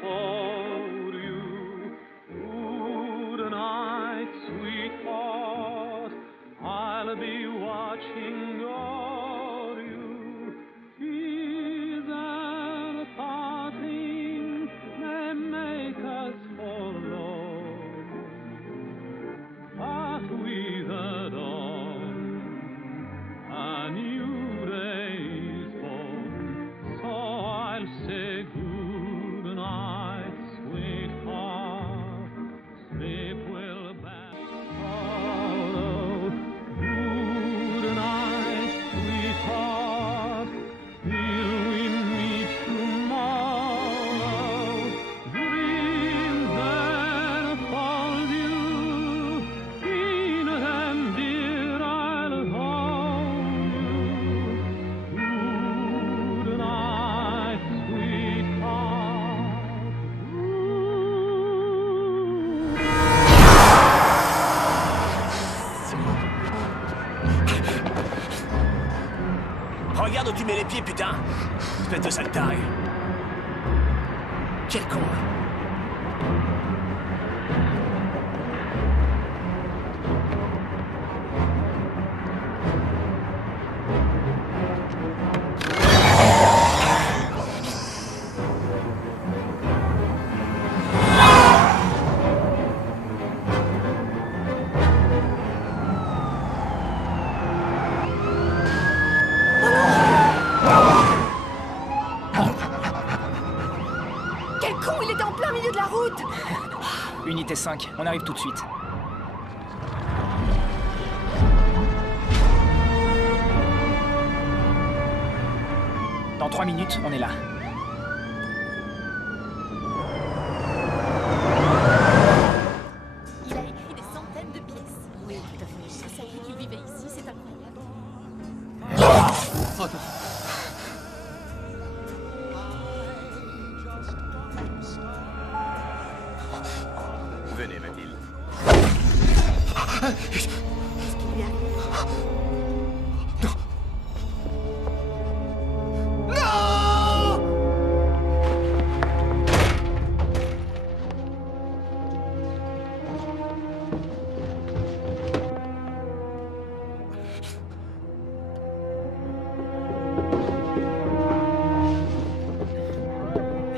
for you. Good night, sweetheart. I'll be watching over you. Tears and parting may make us follow, but with the dawn a new day is born. So I'll say good night, sweetheart. Sleep well, bad sorrow. Good night, sweetheart. Till we meet tomorrow. Dreams that fold you. In them, dear, I'll hold you. Good night, sweetheart. Regarde où tu mets les pieds, putain! Espèce de sale taré. Quel con! Quel con, il était en plein milieu de la route. Unité 5, on arrive tout de suite. Dans 3 minutes, on est là. Il a écrit des centaines de pièces. Oui, tout à fait. Je savais qu'il vivait ici, c'est incroyable. Venez, Mathilde. Qu'est-ce qui lui arrive?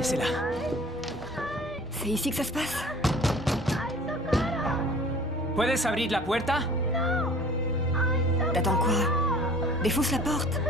C'est là. C'est ici que ça se passe? ¿Puedes abrir la puerta? T'attends quoi? Défonce la porte.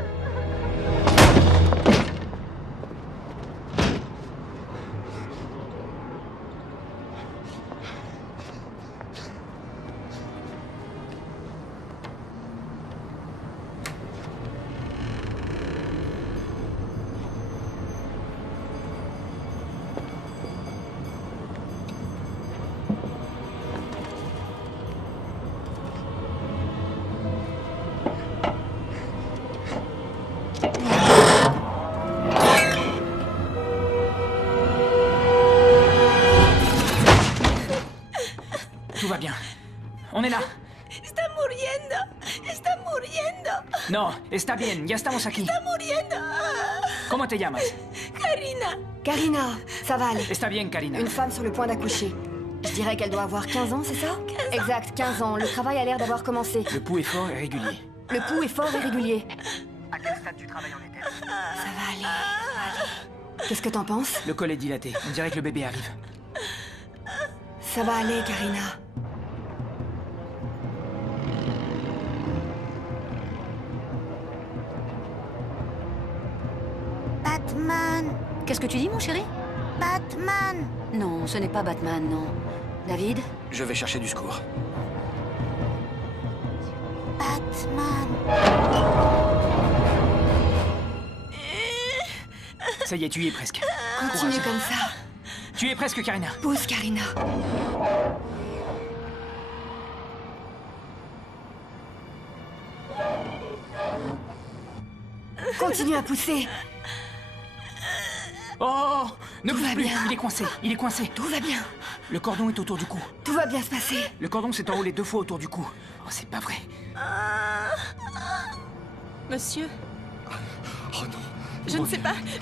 Tout va bien. On est là. Está muriendo. Está muriendo. No, está bien, ya estamos aquí. Está muriendo. ¿Cómo te llamas? Karina. Karina, ça va aller. Está bien, Karina. Une femme sur le point d'accoucher. Je dirais qu'elle doit avoir 15 ans, c'est ça? 15 ans. Exact, 15 ans. Le travail a l'air d'avoir commencé. Le pouls est fort et régulier. Le pouls est fort et régulier. À quel stade du travail en est-elle? Ça va aller, ça va aller. Qu'est-ce que t'en penses? Le col est dilaté. On dirait que le bébé arrive. Ça va aller, Karina. Batman. Qu'est-ce que tu dis, mon chéri? Batman. Non, ce n'est pas Batman, non. David? Je vais chercher du secours. Batman. Ça y est, tu y es presque. Continue Courage. comme ça. Tu y es presque, Karina. Pousse, Karina. Continue à pousser. Oh, ne Tout bouge va plus. bien. Il est coincé, il est coincé. Tout va bien. Le cordon est autour du cou. Tout va bien se passer. Le cordon s'est enroulé 2 fois autour du cou. Oh, c'est pas vrai. Monsieur? Oh non, Je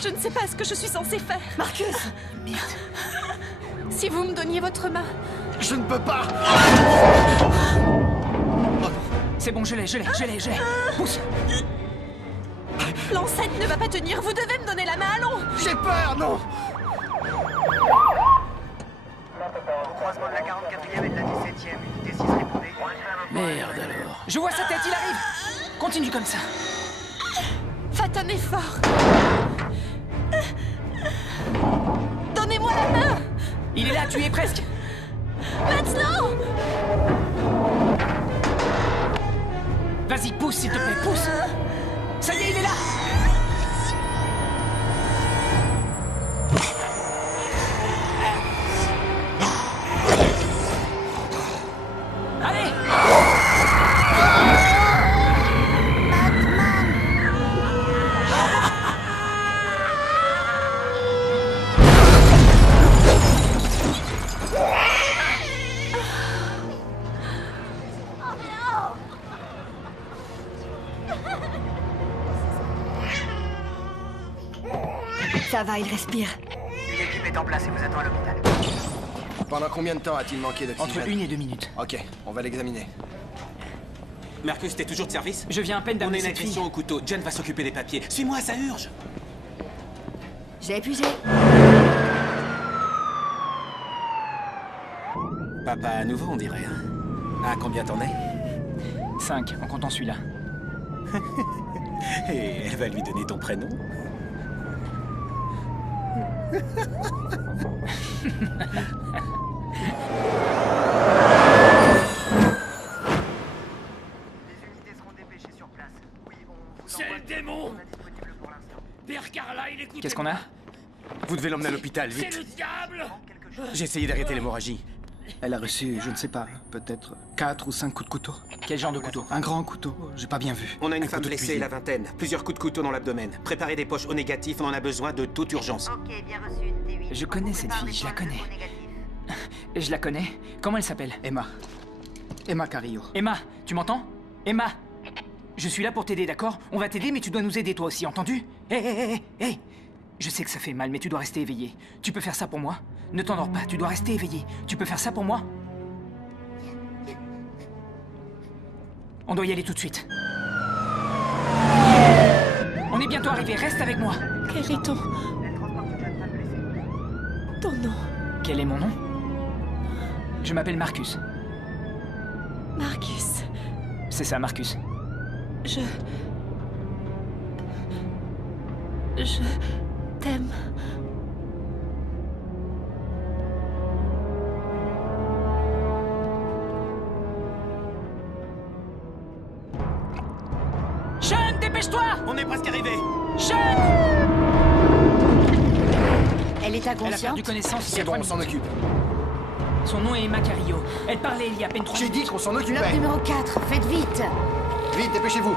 ne sais pas ce que je suis censée faire. Marcus! Si vous me donniez votre main. Je ne peux pas. C'est bon, je l'ai. Pousse. L'enceinte ne va pas tenir, vous devez me donner la main, allons. J'ai peur, non. Croisement de la 44e et de la 17e, unité 6 répondez. Merde alors. Je vois sa tête, il arrive. Continue comme ça. Faites un effort. Donnez-moi la main. Il est là, tu y es presque. Maintenant. Vas-y, pousse, s'il te plaît, pousse. Ça y est, il est là. Allez. Ça va, il respire. Une équipe est en place et vous attend à l'hôpital. Pendant combien de temps a-t-il manqué d'oxygène? Entre 1 et 2 minutes. Ok, on va l'examiner. Marcus, t'es toujours de service? Je viens à peine On a d'amener une cette fille. agression au couteau. Jen va s'occuper des papiers. Suis-moi, ça urge. J'ai épuisé. Papa à nouveau, on dirait. À combien t'en es? 5, en comptant celui-là. Et elle va lui donner ton prénom? Les unités seront dépêchées sur place. Oui, on vous C'est envoie le démon. disponible pour l'instant. Père Carlyle, écoutez. Qu'est-ce qu'on a? Vous devez l'emmener à l'hôpital, C'est vite. le diable. J'ai essayé d'arrêter l'hémorragie. Elle a reçu, je ne sais pas, peut-être 4 ou 5 coups de couteau. Quel genre de couteau? Un grand couteau, j'ai pas bien vu. On a une Un femme couteau de blessée, cuisine. la vingtaine. Plusieurs coups de couteau dans l'abdomen. Préparez des poches au négatif, on en a besoin de toute urgence. Ok, bien reçu, unité 8. Je connais cette fille, je la connais. Je la connais. Comment elle s'appelle? Emma. Emma Carrillo. Emma, tu m'entends? Emma! Je suis là pour t'aider, d'accord? On va t'aider, mais tu dois nous aider toi aussi, entendu? Hé! Je sais que ça fait mal, mais tu dois rester éveillé. Tu peux faire ça pour moi? Ne t'endors pas, tu dois rester éveillé. Tu peux faire ça pour moi? On doit y aller tout de suite. On est bientôt arrivé, reste avec moi. Quel est ton nom? Quel est mon nom? Je m'appelle Marcus. Marcus. C'est ça, Marcus. Je t'aime. Sean, dépêche-toi! On est presque arrivé. Sean! Elle est Elle a inconsciente. perdu connaissance il y C'est a bon, 3 on s'en minutes. occupe. Son nom est Emma Carrillo. Elle parlait il y a à peine 3 J'ai minutes. dit qu'on s'en Bloc occupait. numéro 4, faites vite. Vite, dépêchez-vous.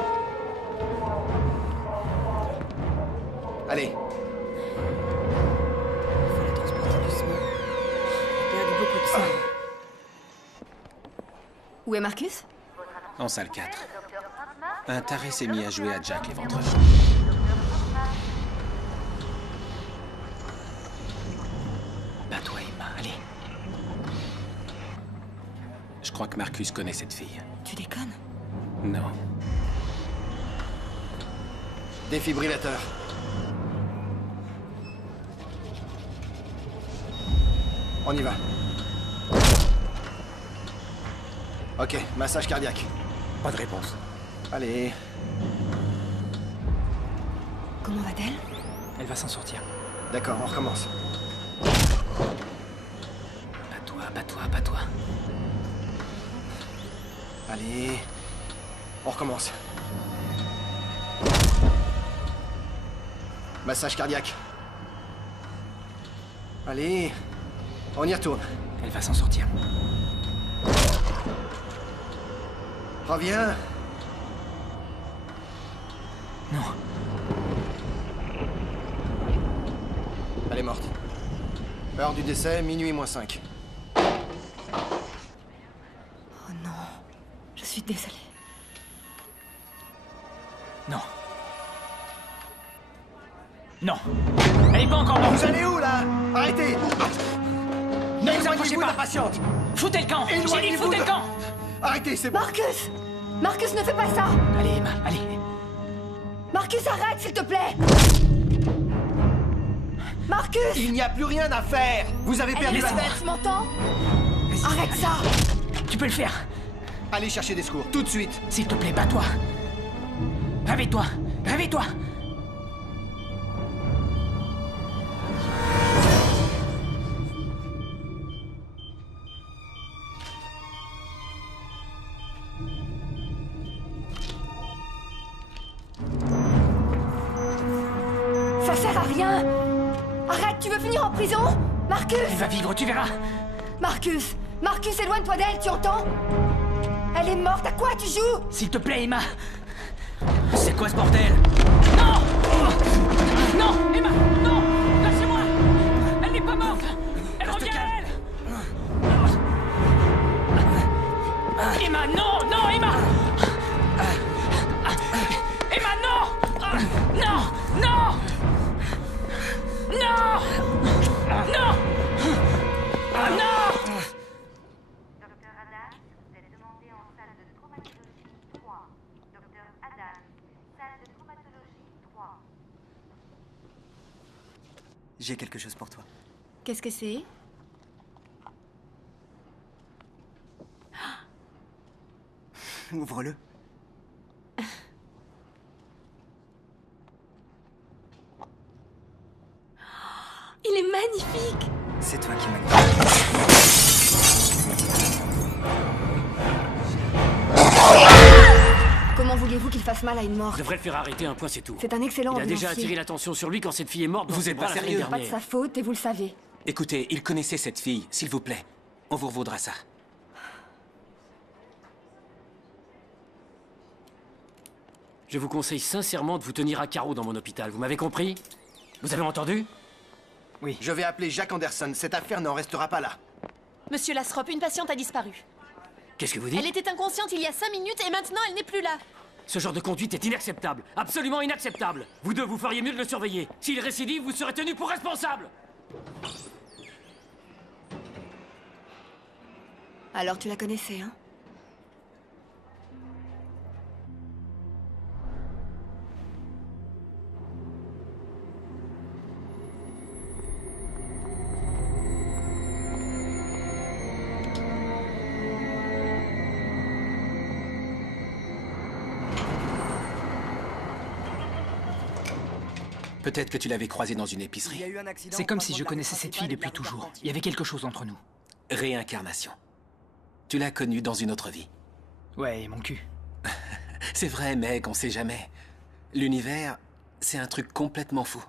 Allez, Faut la transporter doucement. Elle a perdu beaucoup de sang. Où est Marcus? En salle 4. Un taré s'est mis à jouer à Jack l'éventreur. Bats-toi, Emma, allez. Je crois que Marcus connaît cette fille. Tu déconnes? Non. défibrillateur. On y va. Ok, massage cardiaque. Pas de réponse. Allez. Comment va-t-elle? Elle va s'en sortir. D'accord, on recommence. Bats-toi, bats-toi, bats-toi. Allez. On recommence. Massage cardiaque. Allez. On y retourne. Elle va s'en sortir. Reviens. Non. Elle est morte. Heure du décès, minuit moins 5. Oh non. Je suis désolée. Non. Non. Elle est pas encore morte. Vous allez où, là? Arrêtez! Ne vous approchez Éloignez-vous de pas. la patiente! Foutez le camp. J'ai dit Éloignez-vous foutez de- le camp. Arrêtez, c'est bon! Marcus! Marcus, ne fais pas ça! Allez, Emma, allez. Marcus, arrête, s'il te plaît! Marcus! Il n'y a plus rien à faire! Vous avez perdu la laissez-moi. tête! Tu m'entends? Arrête ça! Tu peux le faire. Allez chercher des secours, tout de suite! S'il te plaît, bats-toi. Réveille-toi. Réveille-toi. Ça sert à rien! Arrête, tu veux finir en prison? Marcus! Elle va vivre, tu verras. Marcus! Marcus, éloigne-toi d'elle, tu entends? Elle est morte, à quoi tu joues? S'il te plaît, Emma. C'est quoi ce bordel? Non! Non, Emma, non! Lâchez-moi! Elle n'est pas morte! Elle revient à elle! Emma, non! Non, Emma! Emma, non! Non! Non! Non! Non! Non! Docteur Adam, vous êtes demandé en salle de traumatologie 3. Docteur Adam, salle de traumatologie 3. J'ai quelque chose pour toi. Qu'est-ce que c'est? Ouvre-le. Il est magnifique! C'est toi qui m'as... Comment vouliez-vous qu'il fasse mal à une morte? Je devrais le faire arrêter, un point, c'est tout. C'est un excellent Il a déjà ambulancier. attiré l'attention sur lui quand cette fille est morte. Vous êtes pas sérieux? Pas de sa faute et vous le savez. Écoutez, il connaissait cette fille, s'il vous plaît. On vous revaudra ça. Je vous conseille sincèrement de vous tenir à carreau dans mon hôpital. Vous m'avez compris? Vous avez entendu? Oui. Je vais appeler Jack Anderson, cette affaire n'en restera pas là. Monsieur Lasrop, une patiente a disparu. Qu'est-ce que vous dites? Elle était inconsciente il y a 5 minutes et maintenant elle n'est plus là. Ce genre de conduite est inacceptable. Absolument inacceptable. Vous deux, vous feriez mieux de le surveiller. S'il récidive, vous serez tenu pour responsable. Alors tu la connaissais, hein? Peut-être que tu l'avais croisée dans une épicerie. C'est comme si je connaissais cette fille depuis toujours. Il y avait quelque chose entre nous. Réincarnation. Tu l'as connue dans une autre vie. Ouais, mon cul. C'est vrai, mec, on sait jamais. L'univers, c'est un truc complètement fou.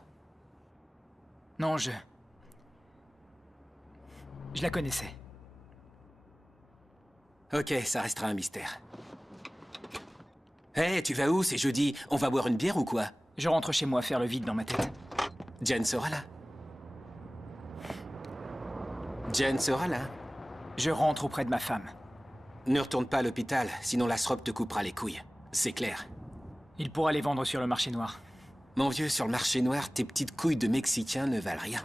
Non, je la connaissais. Ok, ça restera un mystère. Hé, tu vas où? C'est jeudi. On va boire une bière ou quoi? Je rentre chez moi faire le vide dans ma tête. Jen sera là. Jen sera là. Je rentre auprès de ma femme. Ne retourne pas à l'hôpital, sinon Lasrop te coupera les couilles. C'est clair. Il pourra les vendre sur le marché noir. Mon vieux, sur le marché noir, tes petites couilles de Mexicain ne valent rien.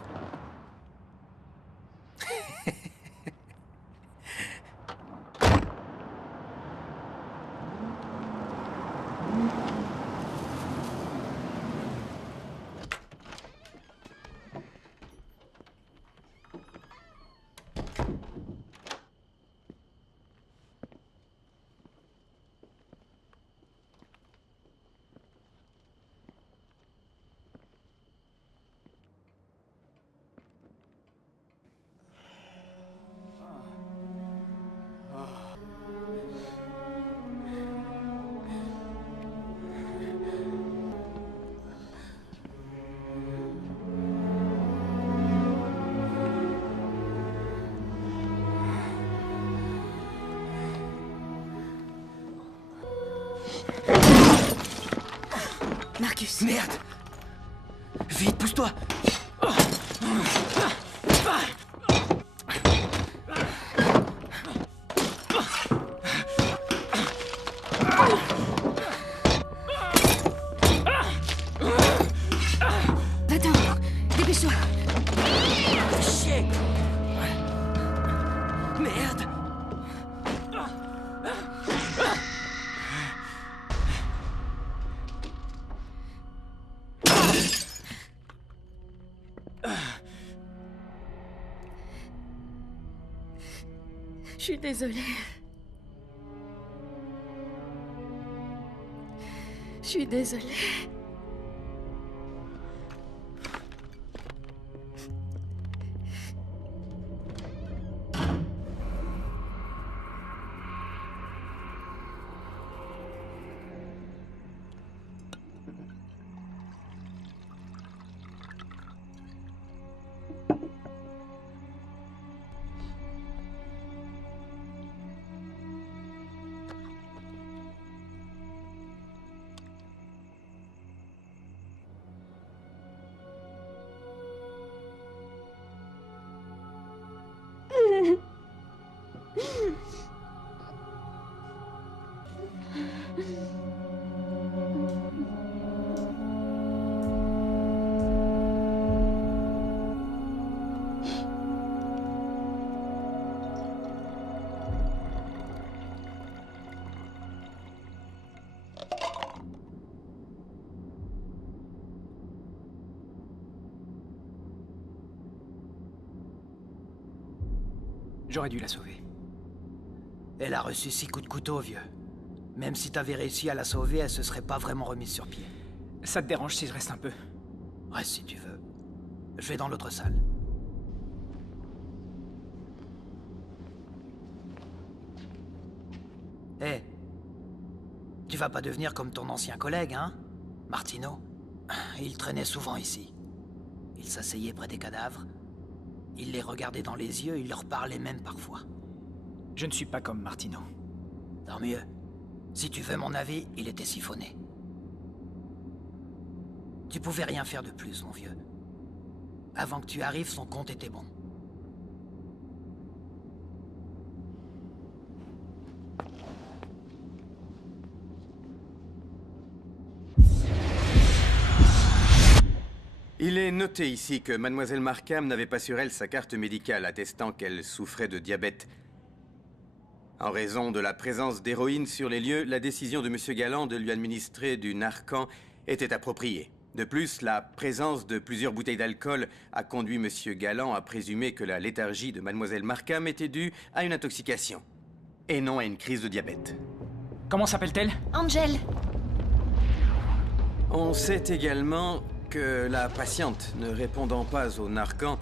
Marcus. Merde! Vite, pousse-toi! Va-t'en. sauver. Merde. Je suis désolée. Je suis désolée. J'aurais dû la sauver. Elle a reçu 6 coups de couteau, vieux. Même si t'avais réussi à la sauver, elle se serait pas vraiment remise sur pied. Ça te dérange si je reste un peu? Reste si tu veux. Je vais dans l'autre salle. Hé, tu vas pas devenir comme ton ancien collègue, hein, Martino? Il traînait souvent ici. Il s'asseyait près des cadavres. Il les regardait dans les yeux, il leur parlait même parfois. Je ne suis pas comme Martino. Tant mieux. Si tu veux mon avis, il était siphonné. Tu pouvais rien faire de plus, mon vieux. Avant que tu arrives, son compte était bon. Il est noté ici que Mademoiselle Markham n'avait pas sur elle sa carte médicale attestant qu'elle souffrait de diabète. En raison de la présence d'héroïne sur les lieux, la décision de M. Galland de lui administrer du Narcan était appropriée. De plus, la présence de plusieurs bouteilles d'alcool a conduit M. Galland à présumer que la léthargie de Mademoiselle Markham était due à une intoxication, et non à une crise de diabète. Comment s'appelle-t-elle? Angel. On sait également que la patiente ne répondant pas au Narcan,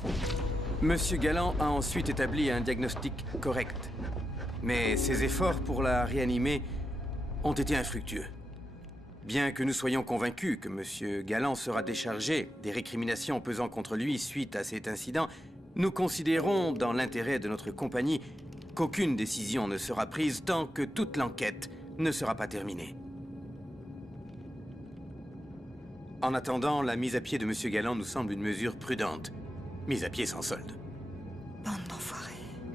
M. Galland a ensuite établi un diagnostic correct. Mais ses efforts pour la réanimer ont été infructueux. Bien que nous soyons convaincus que M. Galland sera déchargé des récriminations pesant contre lui suite à cet incident, nous considérons, dans l'intérêt de notre compagnie, qu'aucune décision ne sera prise tant que toute l'enquête ne sera pas terminée. En attendant, la mise à pied de M. Galland nous semble une mesure prudente. Mise à pied sans solde. Bande d'enfoirés.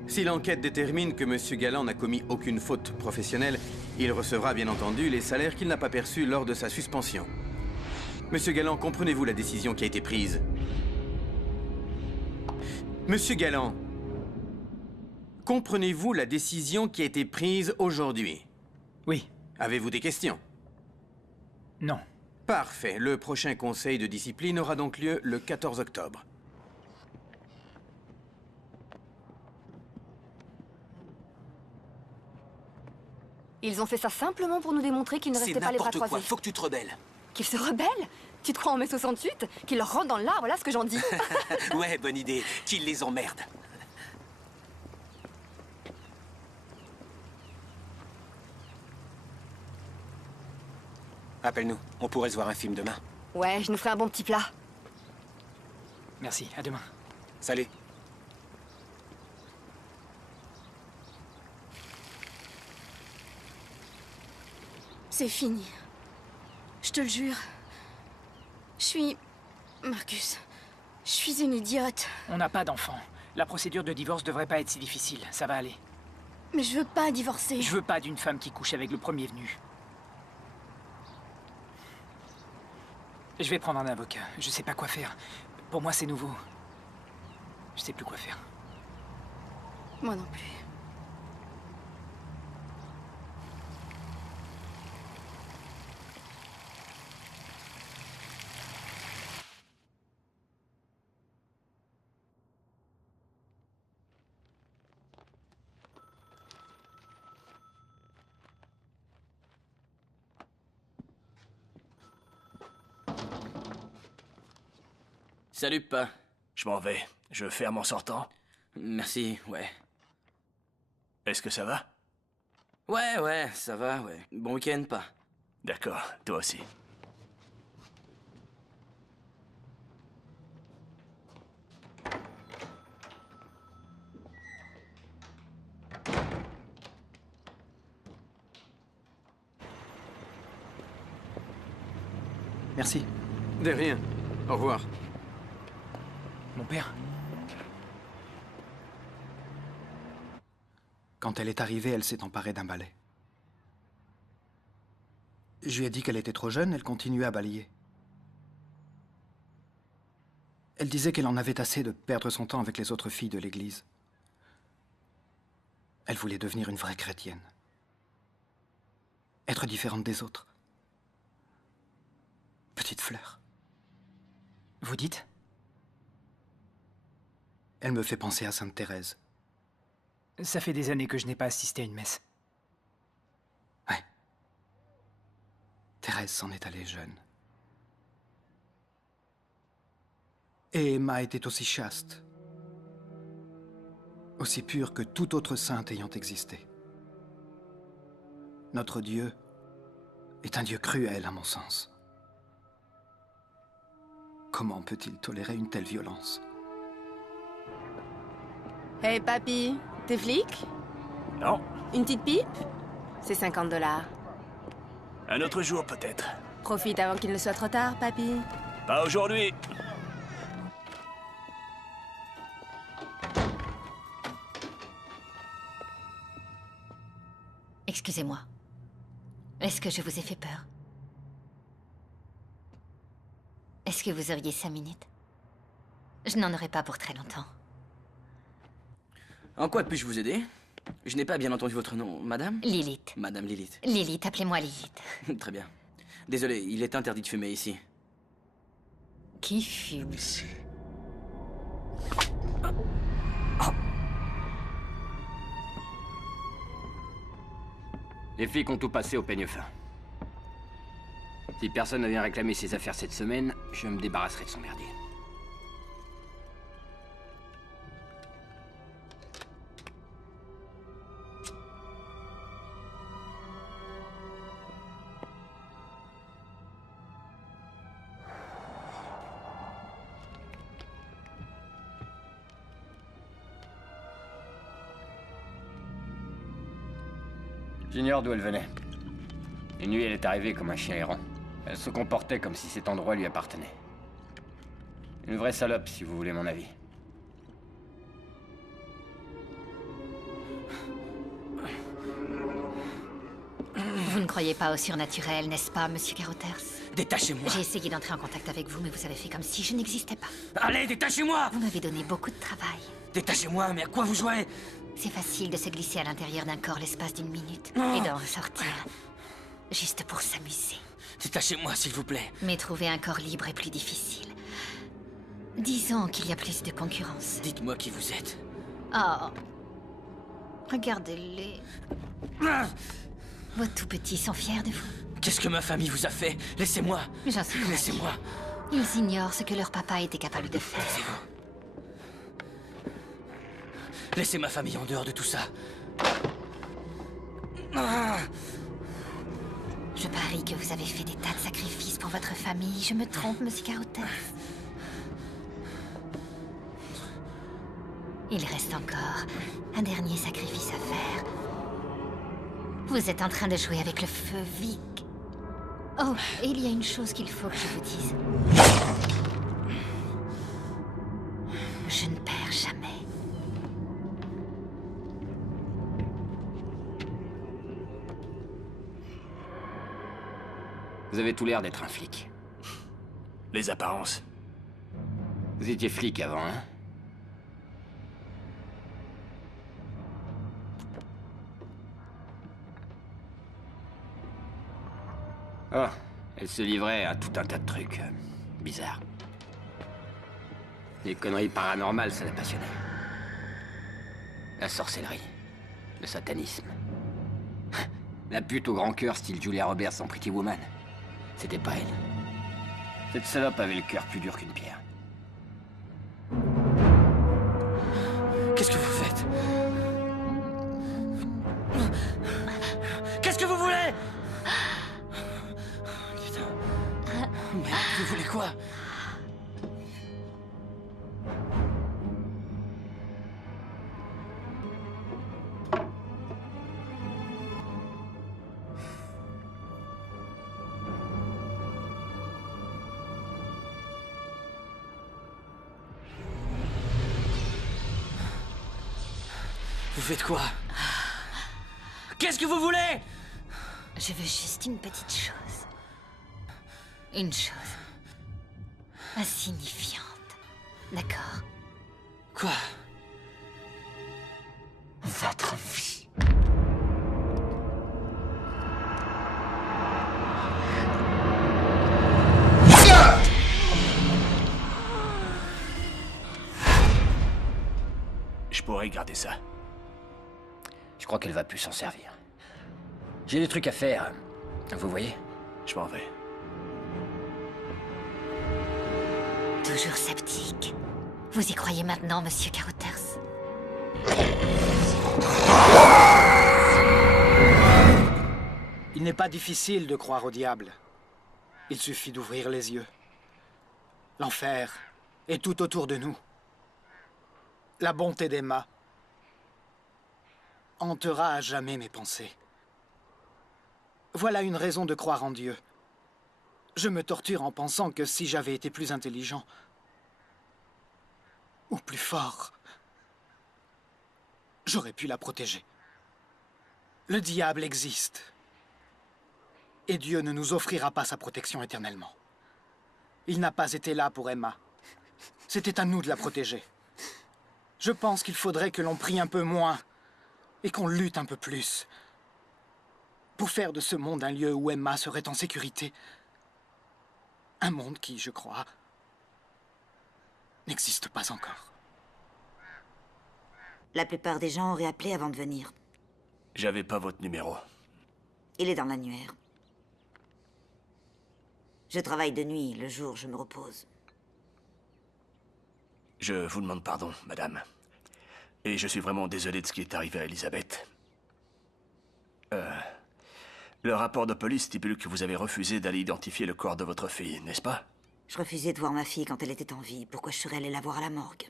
Si l'enquête détermine que M. Galland n'a commis aucune faute professionnelle, il recevra bien entendu les salaires qu'il n'a pas perçus lors de sa suspension. Monsieur Galland, comprenez-vous la décision qui a été prise? Monsieur Galland, comprenez-vous la décision qui a été prise aujourd'hui? Oui. Avez-vous des questions? Non. Parfait. Le prochain conseil de discipline aura donc lieu le 14 octobre. Ils ont fait ça simplement pour nous démontrer qu'ils ne restaient pas les bras croisés. C'est n'importe quoi, faut que tu te rebelles. Qu'ils se rebellent? Tu te crois en mai 68? Qu'ils leur rentrent dans l'art, voilà ce que j'en dis. Ouais, bonne idée. Qu'ils les emmerdent. Appelle-nous. On pourrait se voir un film demain. Ouais, je nous ferai un bon petit plat. Merci, à demain. Salut. C'est fini. Je te le jure. Je suis... Marcus, je suis une idiote. On n'a pas d'enfant. La procédure de divorce devrait pas être si difficile. Ça va aller. Mais je veux pas divorcer. Je veux pas d'une femme qui couche avec le premier venu. Je vais prendre un avocat. Je sais pas quoi faire. Pour moi, c'est nouveau. Je sais plus quoi faire. Moi non plus. Salut, pas. Je m'en vais. Je ferme en sortant. Merci, ouais. Est-ce que ça va? Ouais, ça va, ouais. Bon week-end, pas. D'accord, toi aussi. Merci. De rien. Au revoir. Mon père? Quand elle est arrivée, elle s'est emparée d'un balai. Je lui ai dit qu'elle était trop jeune, elle continuait à balayer. Elle disait qu'elle en avait assez de perdre son temps avec les autres filles de l'église. Elle voulait devenir une vraie chrétienne. Être différente des autres. Petite fleur. Vous dites? Elle me fait penser à Sainte Thérèse. Ça fait des années que je n'ai pas assisté à une messe. Ouais. Thérèse s'en est allée jeune. Et Emma était aussi chaste. Aussi pure que toute autre sainte ayant existé. Notre Dieu est un Dieu cruel, à mon sens. Comment peut-il tolérer une telle violence? Hey papy, t'es flic? Non. Une petite pipe? C'est 50 $. Un autre jour, peut-être. Profite avant qu'il ne soit trop tard, papy. Pas aujourd'hui. Excusez-moi. Est-ce que je vous ai fait peur? Est-ce que vous auriez 5 minutes? Je n'en aurai pas pour très longtemps. En quoi puis-je vous aider? Je n'ai pas bien entendu votre nom, madame? Lilith. Madame Lilith. Lilith, appelez-moi Lilith. Très bien. Désolé, il est interdit de fumer ici. Qui fume? Les flics ont tout passé au peigne fin. Si personne ne vient réclamer ses affaires cette semaine, je me débarrasserai de son merdier. J'ignore d'où elle venait. Une nuit, elle est arrivée comme un chien errant. Elle se comportait comme si cet endroit lui appartenait. Une vraie salope, si vous voulez mon avis. Vous ne croyez pas au surnaturel, n'est-ce pas, monsieur Carothers? Détachez-moi. J'ai essayé d'entrer en contact avec vous, mais vous avez fait comme si je n'existais pas. Allez, détachez-moi! Vous m'avez donné beaucoup de travail. Détachez-moi, mais à quoi vous jouez? C'est facile de se glisser à l'intérieur d'un corps l'espace d'une minute. Oh. Et d'en ressortir. Juste pour s'amuser. Détachez-moi, s'il vous plaît. Mais trouver un corps libre est plus difficile. Disons qu'il y a plus de concurrence. Dites-moi qui vous êtes. Oh. Regardez-les. Vos tout petits sont fiers de vous. Qu'est-ce que ma famille vous a fait? Laissez-moi. J'en suis Laissez-moi. Ils ignorent ce que leur papa était capable de faire. Laissez-vous. Laissez ma famille en dehors de tout ça. Je parie que vous avez fait des tas de sacrifices pour votre famille. Je me trompe, monsieur Carothers? Il reste encore un dernier sacrifice à faire. Vous êtes en train de jouer avec le feu, Vic. Oh, et il y a une chose qu'il faut que je vous dise. Je ne perds jamais. Vous avez tout l'air d'être un flic. Les apparences. Vous étiez flic avant, hein? Oh, elle se livrait à tout un tas de trucs bizarres. Les conneries paranormales, ça la passionnait. La sorcellerie, le satanisme. La pute au grand cœur style Julia Roberts en Pretty Woman. C'était pas elle. Cette salope avait le cœur plus dur qu'une pierre. Qu'est-ce que vous faites? Qu'est-ce que vous voulez? Putain. Merde, vous voulez quoi? Vous faites quoi? Qu'est-ce que vous voulez? Je veux juste une petite chose. Une chose. Insignifiante. D'accord? Quoi? Votre vie. Je pourrais garder ça. Je crois qu'elle va plus s'en servir. J'ai des trucs à faire. Vous voyez? Je m'en vais. Toujours sceptique. Vous y croyez maintenant, monsieur Carothers? Il n'est pas difficile de croire au diable. Il suffit d'ouvrir les yeux. L'enfer est tout autour de nous. La bonté d'Emma hantera à jamais mes pensées. Voilà une raison de croire en Dieu. Je me torture en pensant que si j'avais été plus intelligent, ou plus fort, j'aurais pu la protéger. Le diable existe. Et Dieu ne nous offrira pas sa protection éternellement. Il n'a pas été là pour Emma. C'était à nous de la protéger. Je pense qu'il faudrait que l'on prie un peu moins et qu'on lutte un peu plus pour faire de ce monde un lieu où Emma serait en sécurité. Un monde qui, je crois, n'existe pas encore. La plupart des gens auraient appelé avant de venir. J'avais pas votre numéro. Il est dans l'annuaire. Je travaille de nuit, le jour je me repose. Je vous demande pardon, madame. Et je suis vraiment désolé de ce qui est arrivé à Elisabeth. Le rapport de police stipule que vous avez refusé d'aller identifier le corps de votre fille, n'est-ce pas? Je refusais de voir ma fille quand elle était en vie. Pourquoi je serais allée la voir à la morgue?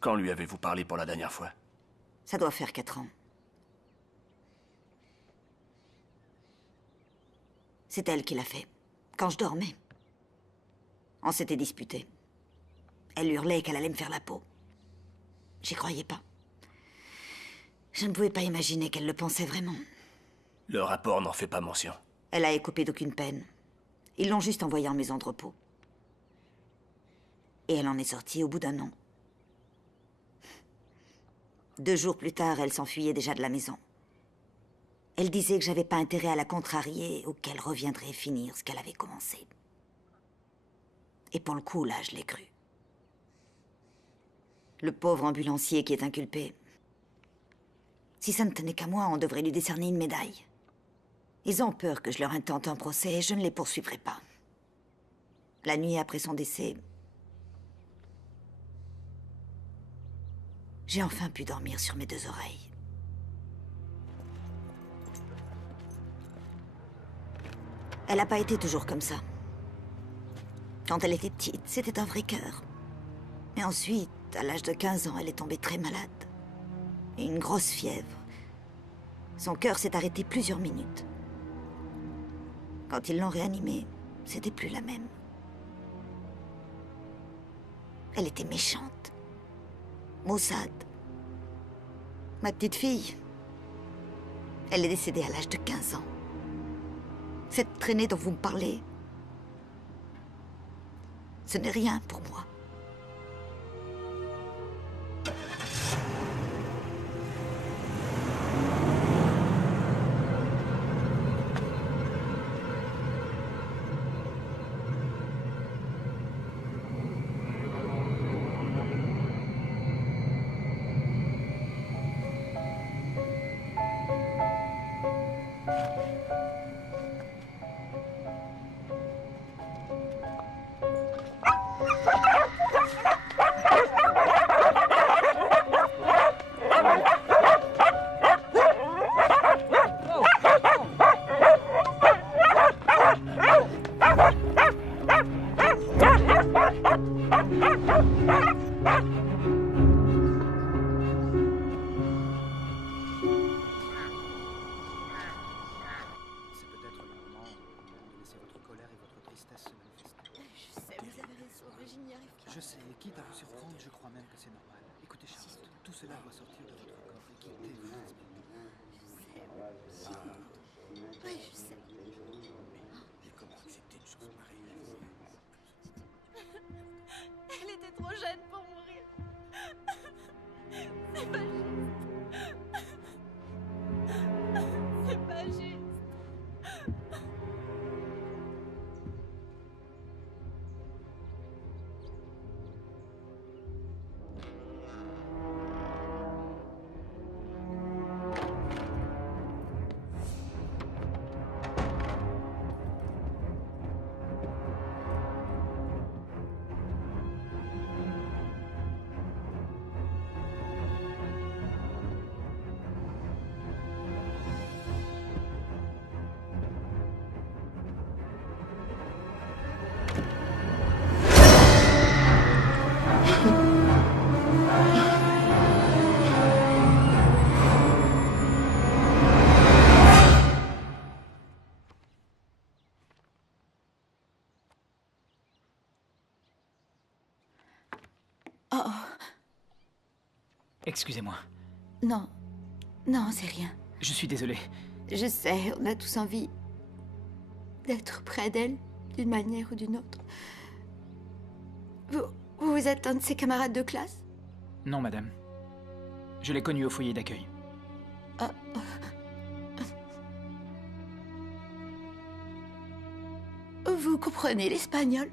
Quand lui avez-vous parlé pour la dernière fois? Ça doit faire 4 ans. C'est elle qui l'a fait. Quand je dormais. On s'était disputé. Elle hurlait qu'elle allait me faire la peau. J'y croyais pas. Je ne pouvais pas imaginer qu'elle le pensait vraiment. Le rapport n'en fait pas mention. Elle a écopé d'aucune peine. Ils l'ont juste envoyée en maison de repos. Et elle en est sortie au bout d'1 an. 2 jours plus tard, elle s'enfuyait déjà de la maison. Elle disait que j'avais pas intérêt à la contrarier ou qu'elle reviendrait finir ce qu'elle avait commencé. Et pour le coup, là, je l'ai cru. Le pauvre ambulancier qui est inculpé. Si ça ne tenait qu'à moi, on devrait lui décerner une médaille. Ils ont peur que je leur intente un procès et je ne les poursuivrai pas. La nuit après son décès, j'ai enfin pu dormir sur mes 2 oreilles. Elle n'a pas été toujours comme ça. Quand elle était petite, c'était un vrai cœur. Mais ensuite, à l'âge de 15 ans, elle est tombée très malade. Et une grosse fièvre. Son cœur s'est arrêté plusieurs minutes. Quand ils l'ont réanimée, c'était plus la même. Elle était méchante. Maussade. Ma petite fille, elle est décédée à l'âge de 15 ans. Cette traînée dont vous me parlez, ce n'est rien pour moi. crois même que c'est normal. Écoutez, Charlotte, tout cela doit sortir de votre corps et quitter votre esprit. Oui, je sais. Mais comment accepter une chose pareille? Elle était trop jeune pour mourir. C'est pas juste. C'est pas juste. Oh, Excusez-moi. non. Non, c'est rien. Je suis désolé. Je sais, on a tous envie d'être près d'elle, d'une manière ou d'une autre. Vous êtes un de ses camarades de classe? Non, madame. Je l'ai connue au foyer d'accueil. Vous comprenez l'espagnol?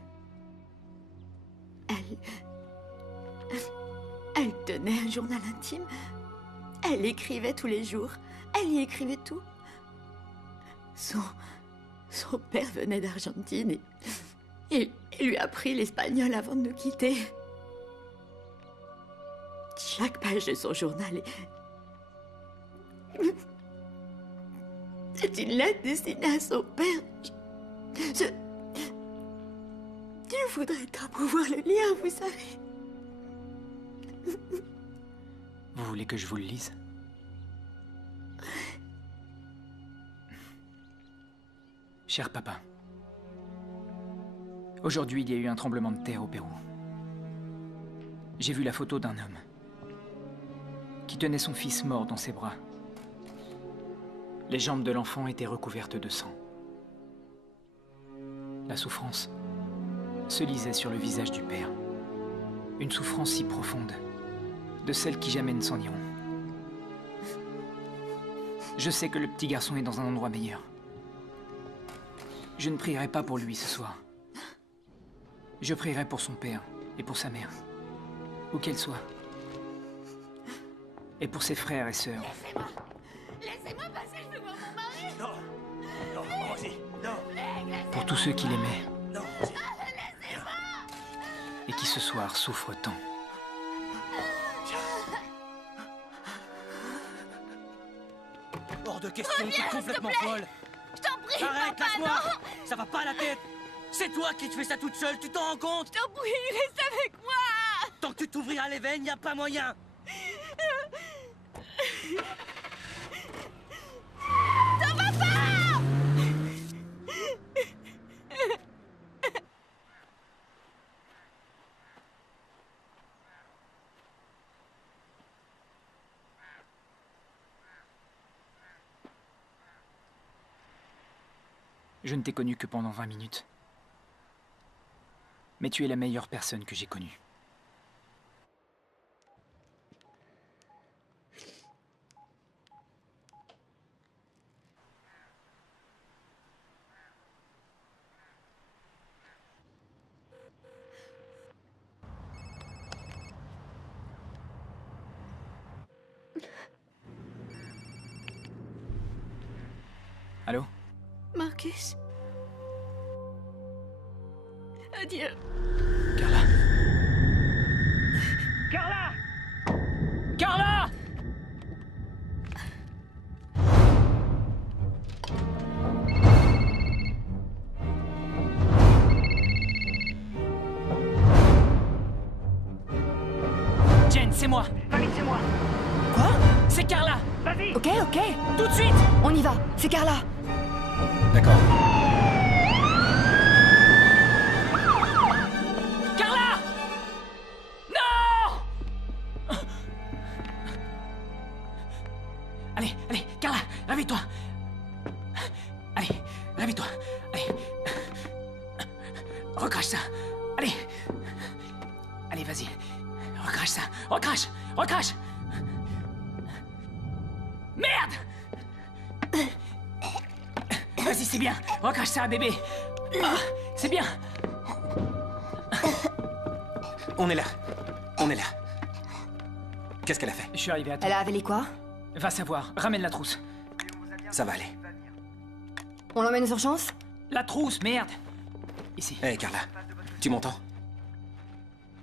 Elle tenait un journal intime. Elle écrivait tous les jours. Elle y écrivait tout. Son père venait d'Argentine et il lui a appris l'espagnol avant de nous quitter. Chaque page de son journal c'est une lettre destinée à son père. Je voudrais tant pouvoir le lire, vous savez. Vous voulez que je vous le lise? Cher papa, aujourd'hui il y a eu un tremblement de terre au Pérou. J'ai vu la photo d'un homme qui tenait son fils mort dans ses bras. Les jambes de l'enfant étaient recouvertes de sang. La souffrance se lisait sur le visage du père. Une souffrance si profonde, de celles qui jamais ne s'en iront. Je sais que le petit garçon est dans un endroit meilleur. Je ne prierai pas pour lui ce soir. Je prierai pour son père et pour sa mère, où qu'elle soit. Et pour ses frères et sœurs. Laissez-moi passer, je veux voir mon mari. Non, non, Rosie, non. Pour tous ceux qui l'aimaient Non, et qui ce soir souffrent tant. Hors de question, t'es complètement folle. Je t'en prie, Arrête, papa, lâche-moi. non. Ça va pas à la tête. C'est toi qui te fais ça toute seule, tu t'en rends compte? Je t'en prie, reste avec moi. Tant que tu t'ouvriras les veines, y a pas moyen. Ça va pas. Je ne t'ai connu que pendant 20 minutes. Mais tu es la meilleure personne que j'ai connue. Allô? Marcus. Adieu. Carla. Carla! Carla! Jen, c'est moi. Famille, c'est moi. Quoi? C'est Carla. Vas-y. Ok, ok. Tout de suite. On y va. C'est Carla. D'accord. Carla! Non! Allez, allez, Carla, réveille-toi. Allez, réveille-toi. Allez. Recrache ça. Allez. Allez, vas-y. Recrache ça. Recrache. Recrache. Merde. Vas-y, c'est bien. Recrache ça, bébé. Ah, c'est bien. On est là. On est là. Qu'est-ce qu'elle a fait? Je suis arrivé à temps. Elle a avalé quoi? Va savoir. Ramène la trousse. Ça va aller. On l'emmène aux urgences? La trousse, merde. Ici. Hé, Carla. Tu m'entends?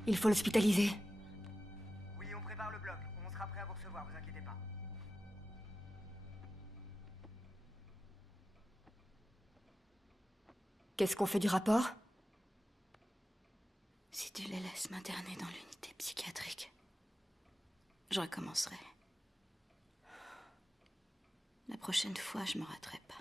Il faut l'hospitaliser. Oui, on prépare le bloc. On sera prêt à vous recevoir, vous inquiétez pas. Qu'est-ce qu'on fait du rapport? Si tu les laisses m'interner dans l'unité psychiatrique, je recommencerai. La prochaine fois, je me raterai pas.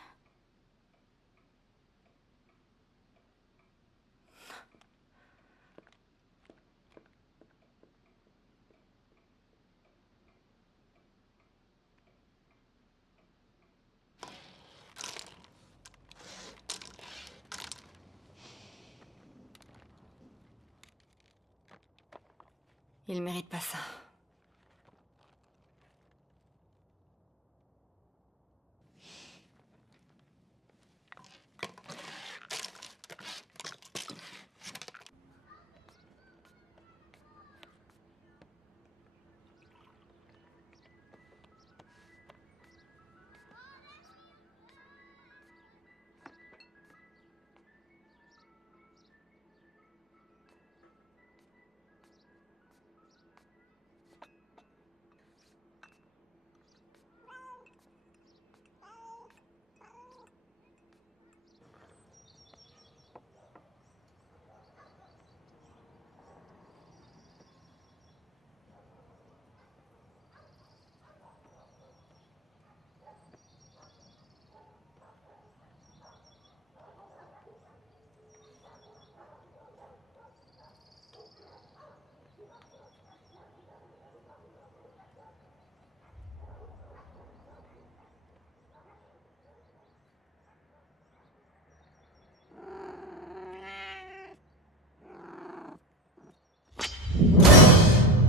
Il mérite pas ça.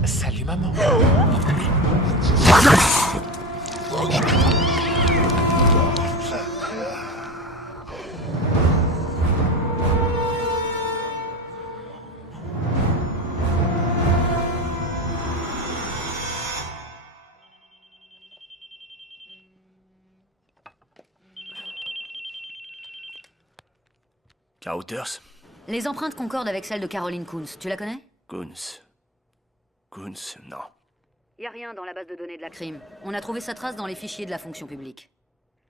Salut maman. Carouters? Les empreintes concordent avec celles de Caroline Coons. Tu la connais? Coons. Coons, non. Y a rien dans la base de données de la crime. On a trouvé sa trace dans les fichiers de la fonction publique.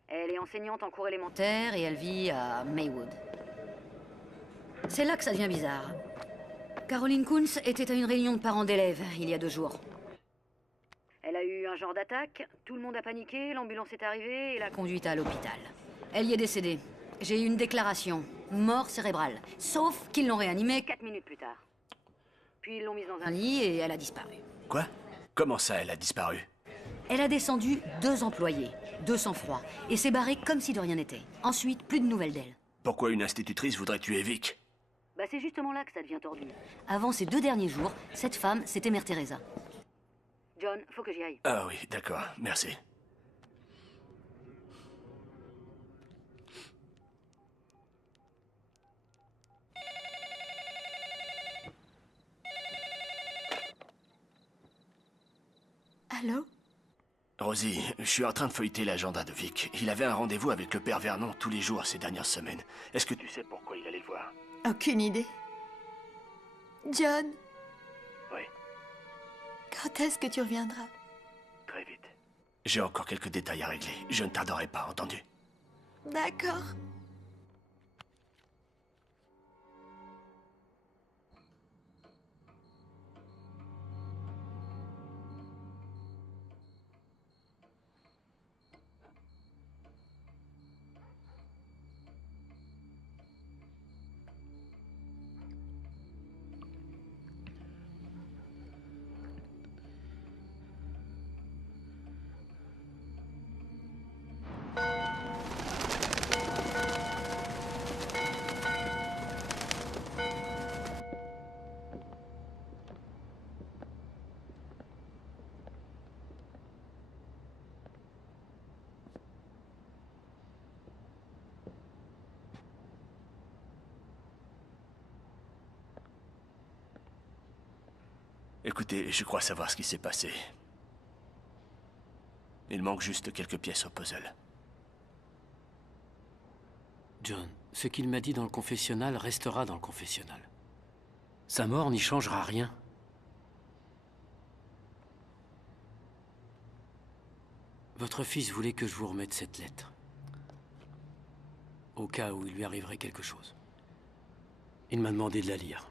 Elle est enseignante en cours élémentaire et elle vit à Maywood. C'est là que ça devient bizarre. Caroline Coons était à une réunion de parents d'élèves il y a 2 jours. Elle a eu un genre d'attaque, tout le monde a paniqué, l'ambulance est arrivée et l'a conduite à l'hôpital. Elle y est décédée. J'ai eu une déclaration. Mort cérébrale. Sauf qu'ils l'ont réanimée 4 minutes plus tard. Puis ils l'ont mise dans un lit et elle a disparu. Quoi? Comment ça, elle a disparu? Elle a descendu 2 employés, de sang-froid, et s'est barrée comme si de rien n'était. Ensuite, plus de nouvelles d'elle. Pourquoi une institutrice voudrait tuer Vic? Bah c'est justement là que ça devient tordu. Avant ces 2 derniers jours, cette femme, c'était Mère Teresa. John, faut que j'y aille. Ah oui, d'accord, merci. Allô? Rosie, je suis en train de feuilleter l'agenda de Vic. Il avait un rendez-vous avec le père Vernon tous les jours ces dernières semaines. Est-ce que tu sais pourquoi il allait le voir? Aucune idée. John? Oui. Quand est-ce que tu reviendras? Très vite. J'ai encore quelques détails à régler. Je ne tarderai pas, entendu? D'accord. Écoutez, je crois savoir ce qui s'est passé. Il manque juste quelques pièces au puzzle. John, ce qu'il m'a dit dans le confessionnal restera dans le confessionnal. Sa mort n'y changera rien. Votre fils voulait que je vous remette cette lettre. Au cas où il lui arriverait quelque chose. Il m'a demandé de la lire.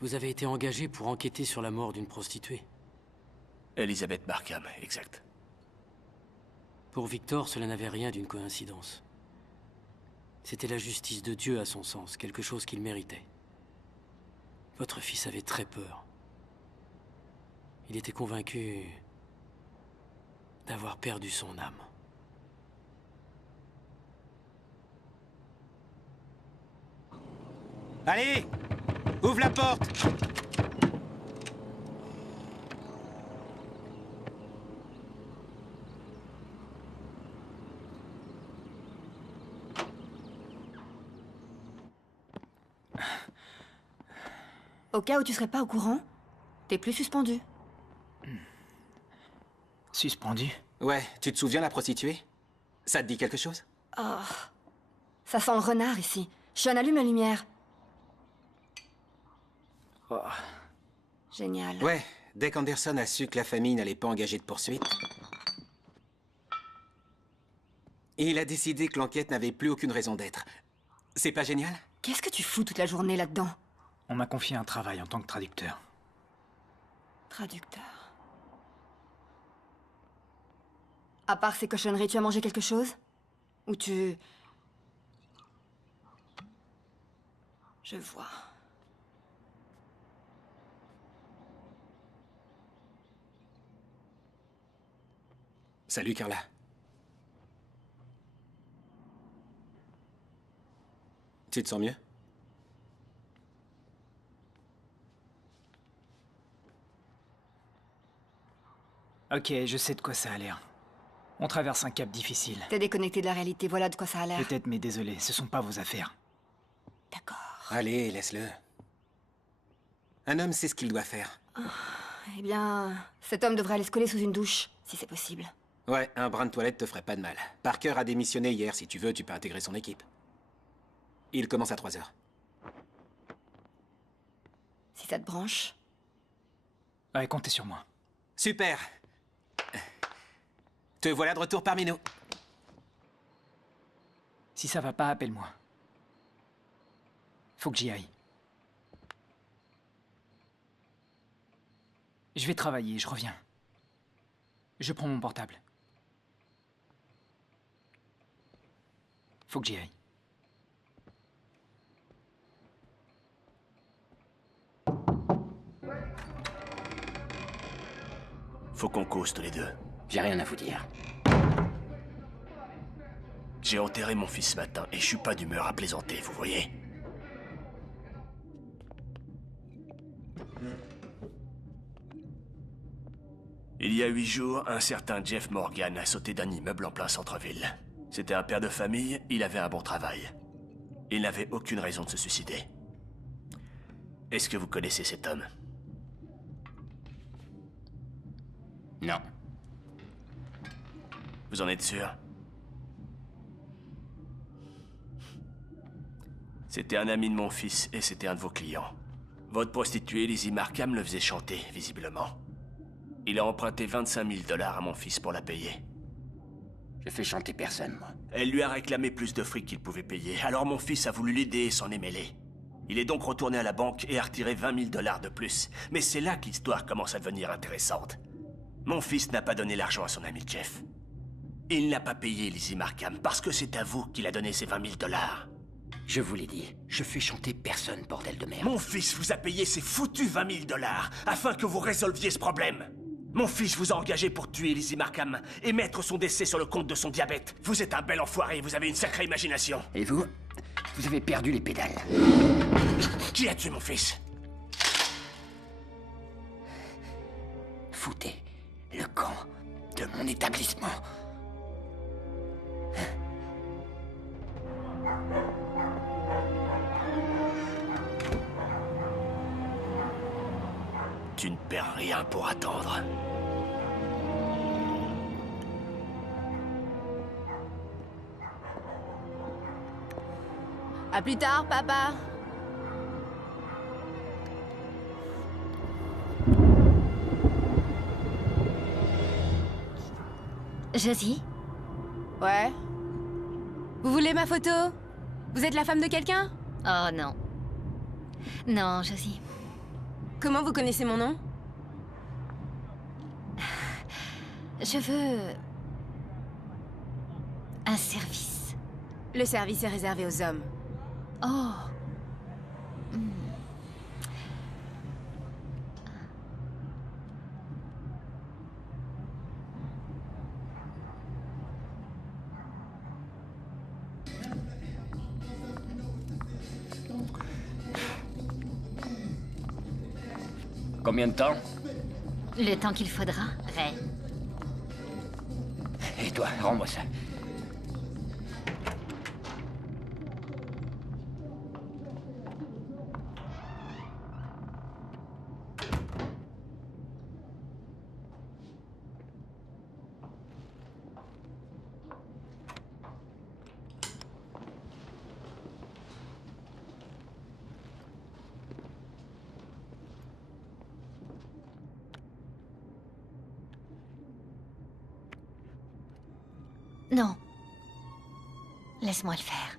Vous avez été engagé pour enquêter sur la mort d'une prostituée. Elizabeth Markham, exact. Pour Victor, cela n'avait rien d'une coïncidence. C'était la justice de Dieu à son sens, quelque chose qu'il méritait. Votre fils avait très peur. Il était convaincu d'avoir perdu son âme. Allez! Ouvre la porte! Au cas où tu serais pas au courant, t'es plus suspendu. Suspendu? Ouais, tu te souviens la prostituée? Ça te dit quelque chose? Oh. Ça sent le renard ici. Sean, allume la lumière. Oh. Génial. Ouais, dès qu'Anderson a su que la famille n'allait pas engager de poursuite, il a décidé que l'enquête n'avait plus aucune raison d'être. C'est pas génial? Qu'est-ce que tu fous toute la journée là-dedans? On m'a confié un travail en tant que traducteur. Traducteur. À part ces cochonneries, tu as mangé quelque chose? Ou tu... Je vois. Salut, Carla. Tu te sens mieux? Ok, je sais de quoi ça a l'air. On traverse un cap difficile. T'es déconnecté de la réalité, voilà de quoi ça a l'air. Peut-être, mais désolé, ce sont pas vos affaires. D'accord. Allez, laisse-le. Un homme sait ce qu'il doit faire. Eh bien, cet homme devrait aller se coller sous une douche, si c'est possible. Ouais, un brin de toilette te ferait pas de mal. Parker a démissionné hier, si tu veux, tu peux intégrer son équipe. Il commence à 3 heures. Si ça te branche. Ouais, comptez sur moi. Super. Te voilà de retour parmi nous. Si ça va pas, appelle-moi. Faut que j'y aille. Je vais travailler, je reviens. Je prends mon portable. Faut que j'y aille. Faut qu'on cause tous les deux. J'ai rien à vous dire. J'ai enterré mon fils ce matin et je suis pas d'humeur à plaisanter, vous voyez? Il y a 8 jours, un certain Jeff Morgan a sauté d'un immeuble en plein centre-ville. C'était un père de famille, il avait un bon travail. Il n'avait aucune raison de se suicider. Est-ce que vous connaissez cet homme? Non. Vous en êtes sûr? C'était un ami de mon fils et c'était un de vos clients. Votre prostituée, Lizzie Markham, le faisait chanter, visiblement. Il a emprunté 25 000 $ à mon fils pour la payer. Je fais chanter personne, moi. Elle lui a réclamé plus de fric qu'il pouvait payer, alors mon fils a voulu l'aider et s'en est mêlé. Il est donc retourné à la banque et a retiré 20 000 $ de plus. Mais c'est là que l'histoire commence à devenir intéressante. Mon fils n'a pas donné l'argent à son ami Jeff. Il n'a pas payé Lizzie Markham parce que c'est à vous qu'il a donné ces 20 000 $. Je vous l'ai dit, je fais chanter personne, bordel de merde. Mon fils vous a payé ces foutus 20 000 $ afin que vous résolviez ce problème. Mon fils vous a engagé pour tuer Lizzie Markham et mettre son décès sur le compte de son diabète. Vous êtes un bel enfoiré, vous avez une sacrée imagination. Et vous? Vous avez perdu les pédales. Qui a tué mon fils? Foutez le camp de mon établissement. Tu ne perds rien pour attendre. À plus tard, papa. Josie? Ouais. Vous voulez ma photo? Vous êtes la femme de quelqu'un? Oh non. Non, Josie. Comment vous connaissez mon nom? Je veux... un service. Le service est réservé aux hommes. Oh. Combien de temps? Le temps qu'il faudra, Ray. Et toi, rends-moi ça. Non. Laisse-moi le faire.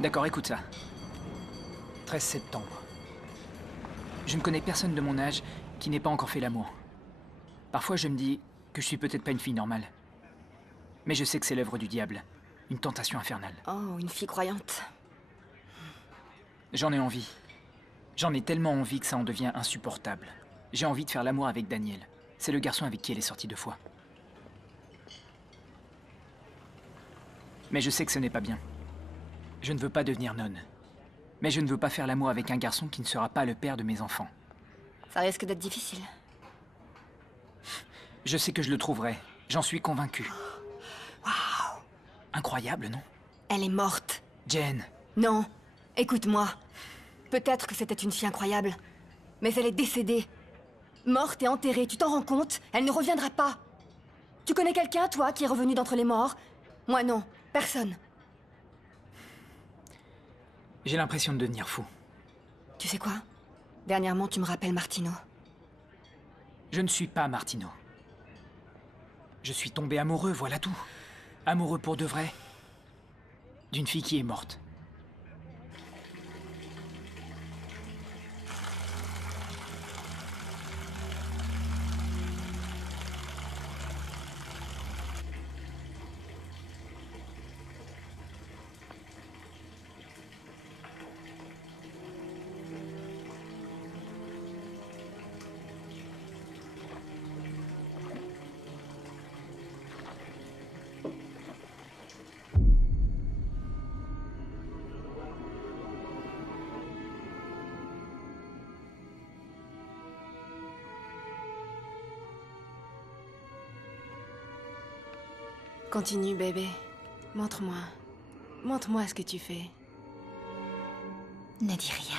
D'accord, écoute ça. 13 septembre. Je ne connais personne de mon âge qui n'ait pas encore fait l'amour. Parfois, je me dis que je suis peut-être pas une fille normale. Mais je sais que c'est l'œuvre du diable. Une tentation infernale. Oh, une fille croyante. J'en ai envie. J'en ai tellement envie que ça en devient insupportable. J'ai envie de faire l'amour avec Daniel. C'est le garçon avec qui elle est sortie 2 fois. Mais je sais que ce n'est pas bien. Je ne veux pas devenir nonne. Mais je ne veux pas faire l'amour avec un garçon qui ne sera pas le père de mes enfants. Ça risque d'être difficile. Je sais que je le trouverai. J'en suis convaincu. Waouh! Incroyable, non? Elle est morte. Jen. Non. Écoute-moi. Peut-être que c'était une fille incroyable. Mais elle est décédée. Morte et enterrée, tu t'en rends compte? Elle ne reviendra pas. Tu connais quelqu'un, toi, qui est revenu d'entre les morts? Moi, non. Personne. J'ai l'impression de devenir fou. Tu sais quoi? Dernièrement, tu me rappelles Martino. Je ne suis pas Martino. Je suis tombé amoureux, voilà tout. Amoureux pour de vrai. D'une fille qui est morte. Continue, bébé. Montre-moi. Montre-moi ce que tu fais. Ne dis rien.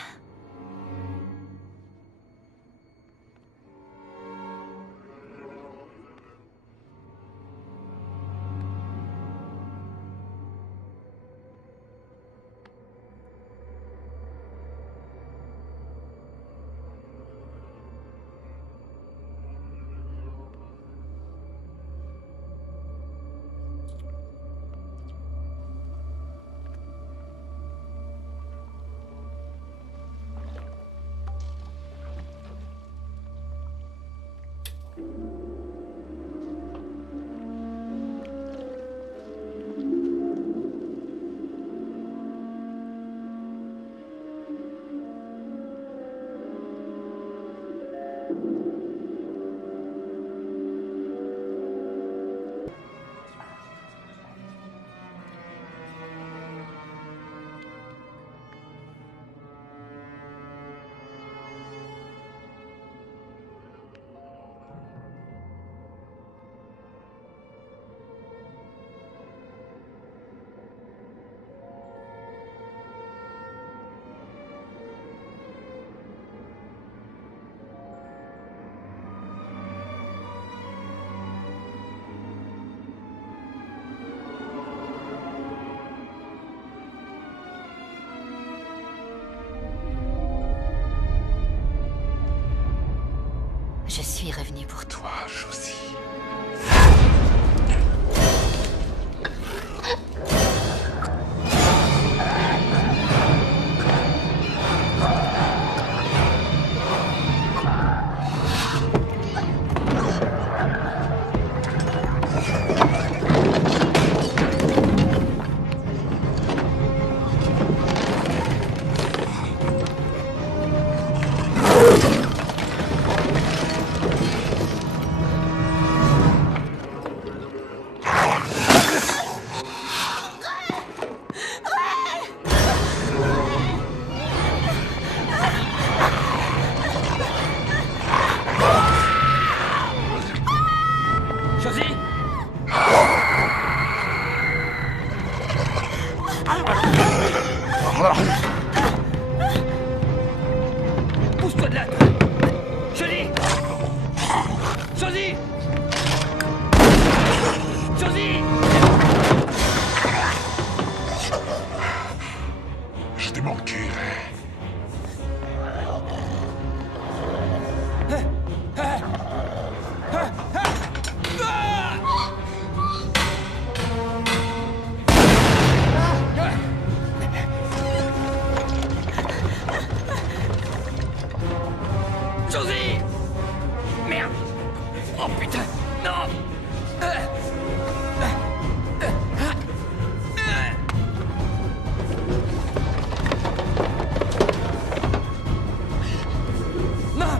suis revenue pour toi. Josie. Josie! Pousse-toi de là, toi! Josie! Josie! Josie! Je t'ai manqué. Josie! Merde! Oh putain! Non! Non!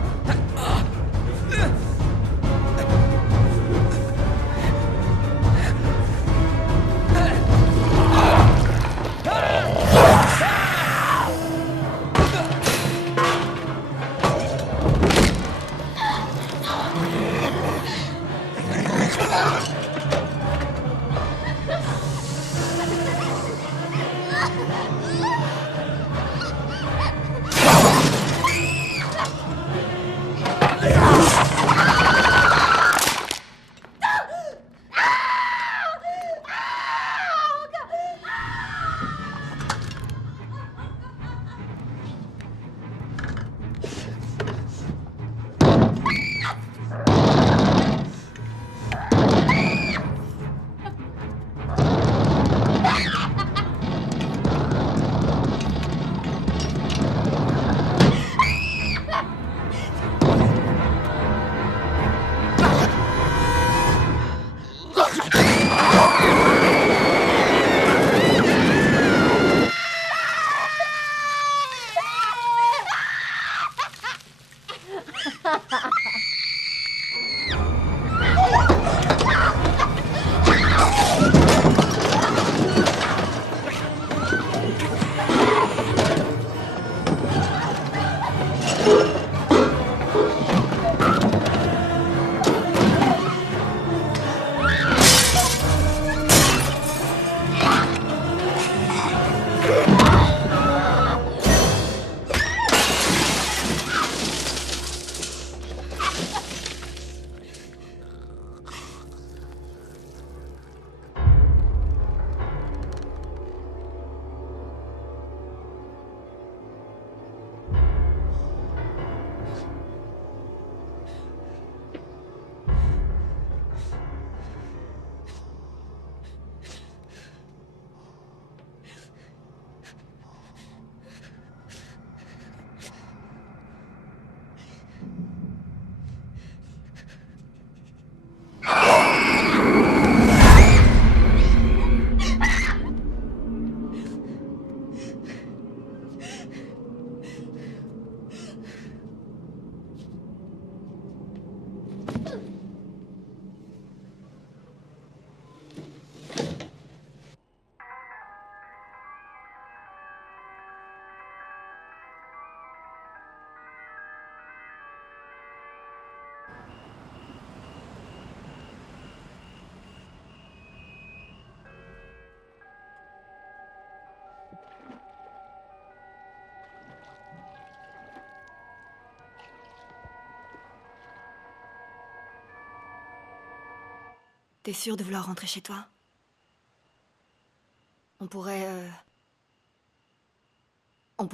T'es sûr de vouloir rentrer chez toi? On pourrait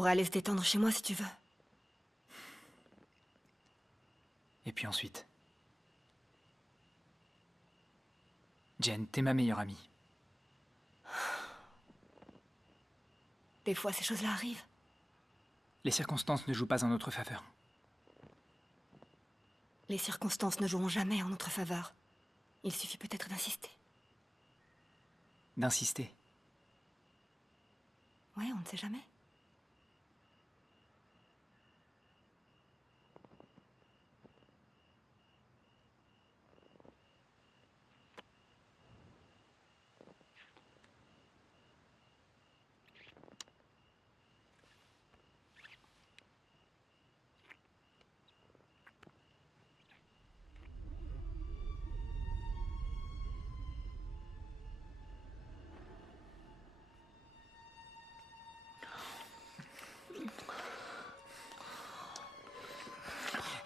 aller se détendre chez moi si tu veux. Et puis ensuite, Jen, t'es ma meilleure amie. Des fois, ces choses-là arrivent. Les circonstances ne jouent pas en notre faveur. Les circonstances ne joueront jamais en notre faveur. Il suffit peut-être d'insister. D'insister. Ouais, on ne sait jamais.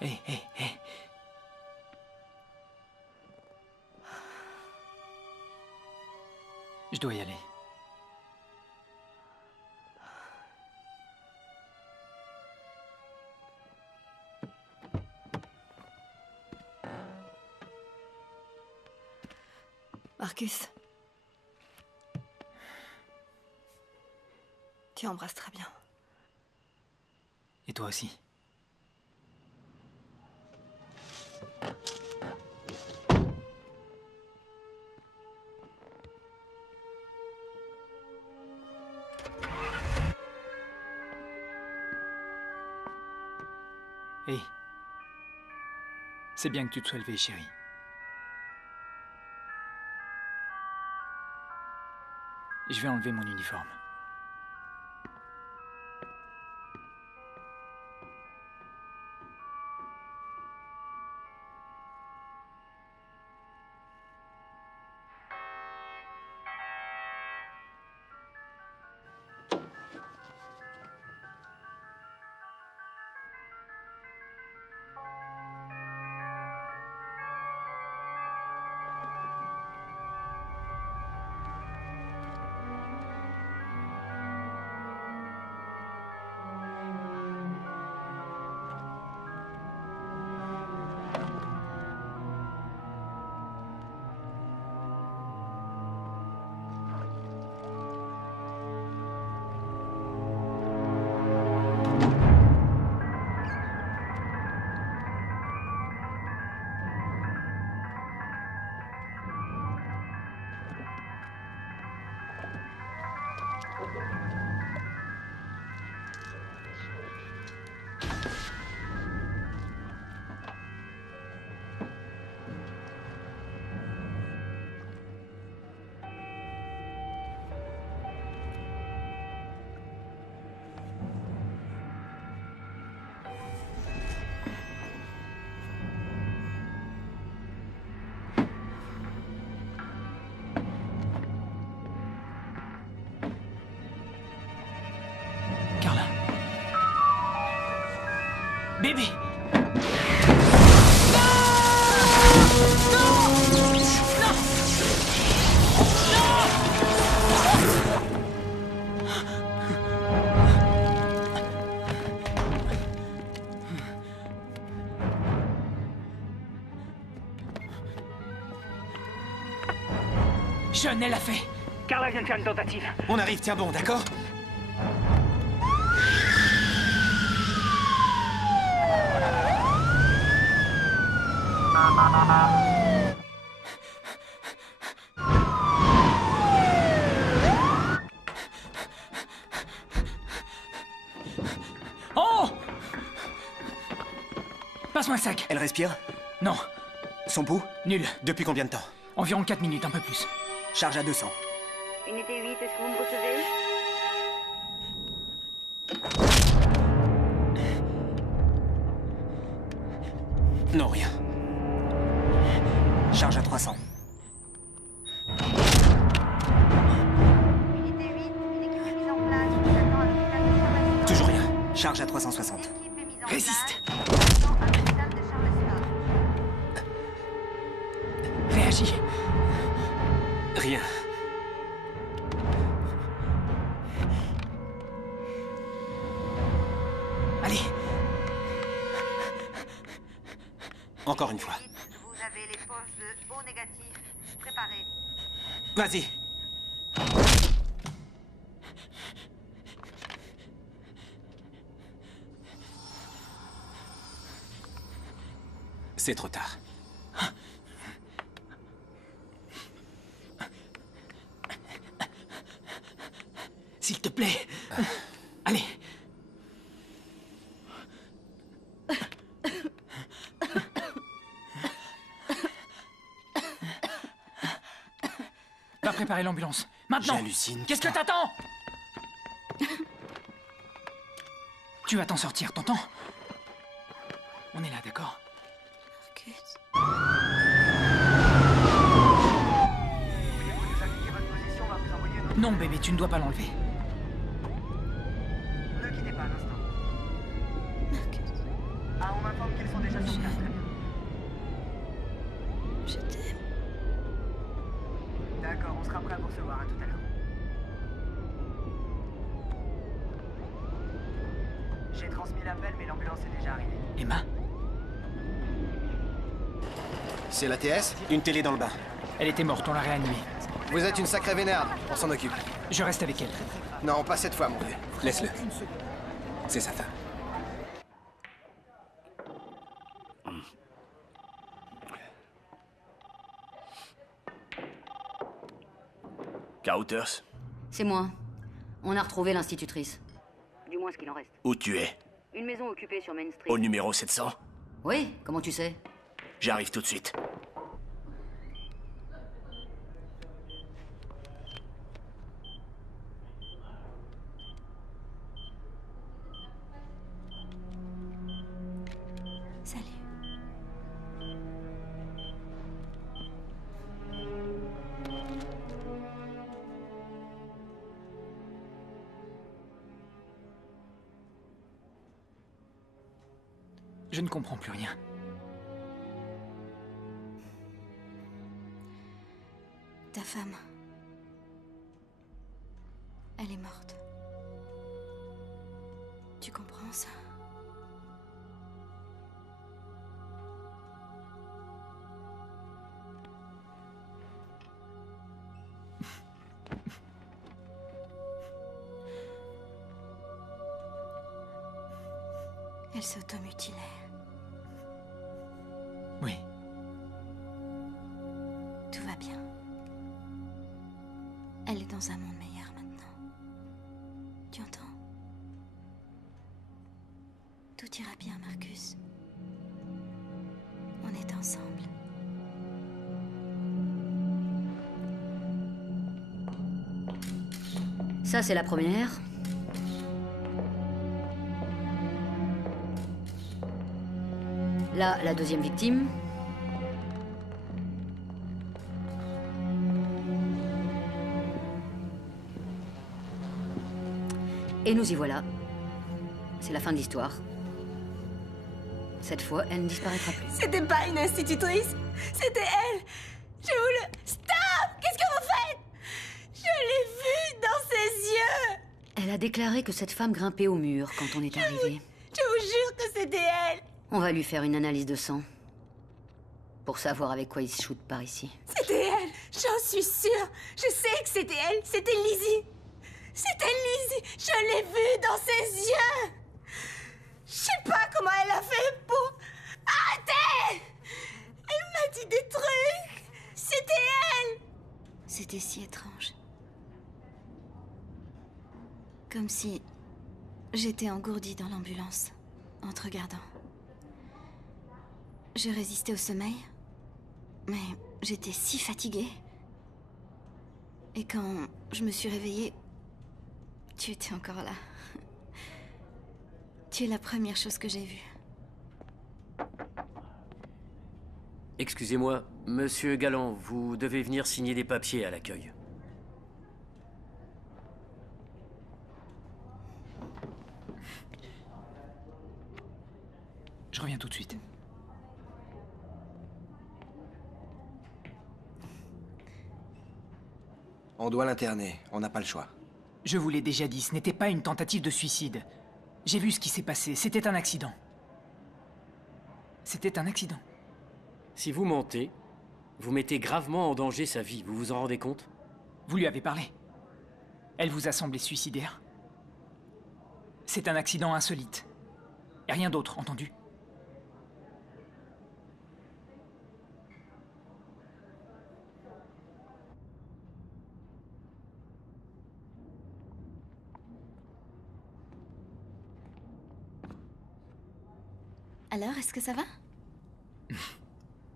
Hé, hé, hé. Je dois y aller. Marcus. Tu embrasses très bien. Et toi aussi. Hé. C'est bien que tu te sois levée, chérie. Je vais enlever mon uniforme. Bébé! Sean, elle l'a fait! Carla vient de faire une tentative. On arrive, tiens bon, d'accord? Oh! Passe-moi le sac. Elle respire? Non. Son pouls? Nul. Depuis combien de temps? Environ 4 minutes, un peu plus. Charge à 200. Unité 8, est-ce que vous me recevez? Non, rien. Charge à 300. Unité 8, une équipe est mise en place. Je vous attends à l'hôpital de Charleston. Toujours rien. Charge à 360. L'équipe est mise en Résiste. place. Je vous attends à l'hôpital de Charleston. Réagis. Rien. Allez. Encore une fois. Vous avez les poches de O négatif. Préparez. Vas-y. C'est trop tard. S'il te plaît. Allez. Va préparer l'ambulance. Maintenant. J'hallucine. Qu'est-ce que t'attends? Tu vas t'en sortir, t'entends? On est là, d'accord? Non, bébé, tu ne dois pas l'enlever. Ne quittez pas un instant. Ah, on m'informe qu'ils sont déjà sur place. Très bien. Je t'aime. D'accord, on sera prêt à vous recevoir. À tout à l'heure. J'ai transmis l'appel, mais l'ambulance est déjà arrivée. Emma? C'est l'ATS? Une télé dans le bain. Elle était morte, on l'a réanimée. Vous êtes une sacrée vénarde, on s'en occupe. Je reste avec elle. Non, pas cette fois, mon vieux. Laisse-le. C'est sa femme. Carouters, C'est moi. On a retrouvé l'institutrice. Du moins ce qu'il en reste. où tu es? Une maison occupée sur Main Street. Au numéro 700? Oui, comment tu sais? J'arrive tout de suite. Salut. Je ne comprends plus rien. Ta femme. Elle est morte. Tu comprends ça? Elle s'automutilait. Oui. Tout va bien. Elle est dans un monde meilleur maintenant. Tu entends? Tout ira bien, Marcus. On est ensemble. Ça, c'est la première. Là, la deuxième victime. Et nous y voilà. C'est la fin de l'histoire. Cette fois, elle ne disparaîtra plus. C'était pas une institutrice, c'était elle. Je vous le... Stop! Qu'est-ce que vous faites? Je l'ai vue dans ses yeux. Elle a déclaré que cette femme grimpait au mur quand on est arrivé. Je vous jure que c'était elle. On va lui faire une analyse de sang. Pour savoir avec quoi il se shoot par ici. C'était elle. J'en suis sûre. Je sais que c'était elle. C'était Lizzie. C'était Lizzie. Je l'ai vue dans ses yeux. Je sais pas comment elle a fait pour... Arrêtez! Elle m'a dit des trucs. C'était elle. C'était si étrange. Comme si j'étais engourdie dans l'ambulance, en te regardant. Je résistais au sommeil, mais j'étais si fatiguée. Et quand je me suis réveillée, tu étais encore là. Tu es la première chose que j'ai vue. Excusez-moi, monsieur Galland, vous devez venir signer des papiers à l'accueil. Je reviens tout de suite. On doit l'interner, on n'a pas le choix. Je vous l'ai déjà dit, ce n'était pas une tentative de suicide. J'ai vu ce qui s'est passé, c'était un accident. C'était un accident. Si vous mentez, vous mettez gravement en danger sa vie, vous vous en rendez compte? Vous lui avez parlé. Elle vous a semblé suicidaire. C'est un accident insolite. Et rien d'autre, entendu? Alors, est-ce que ça va?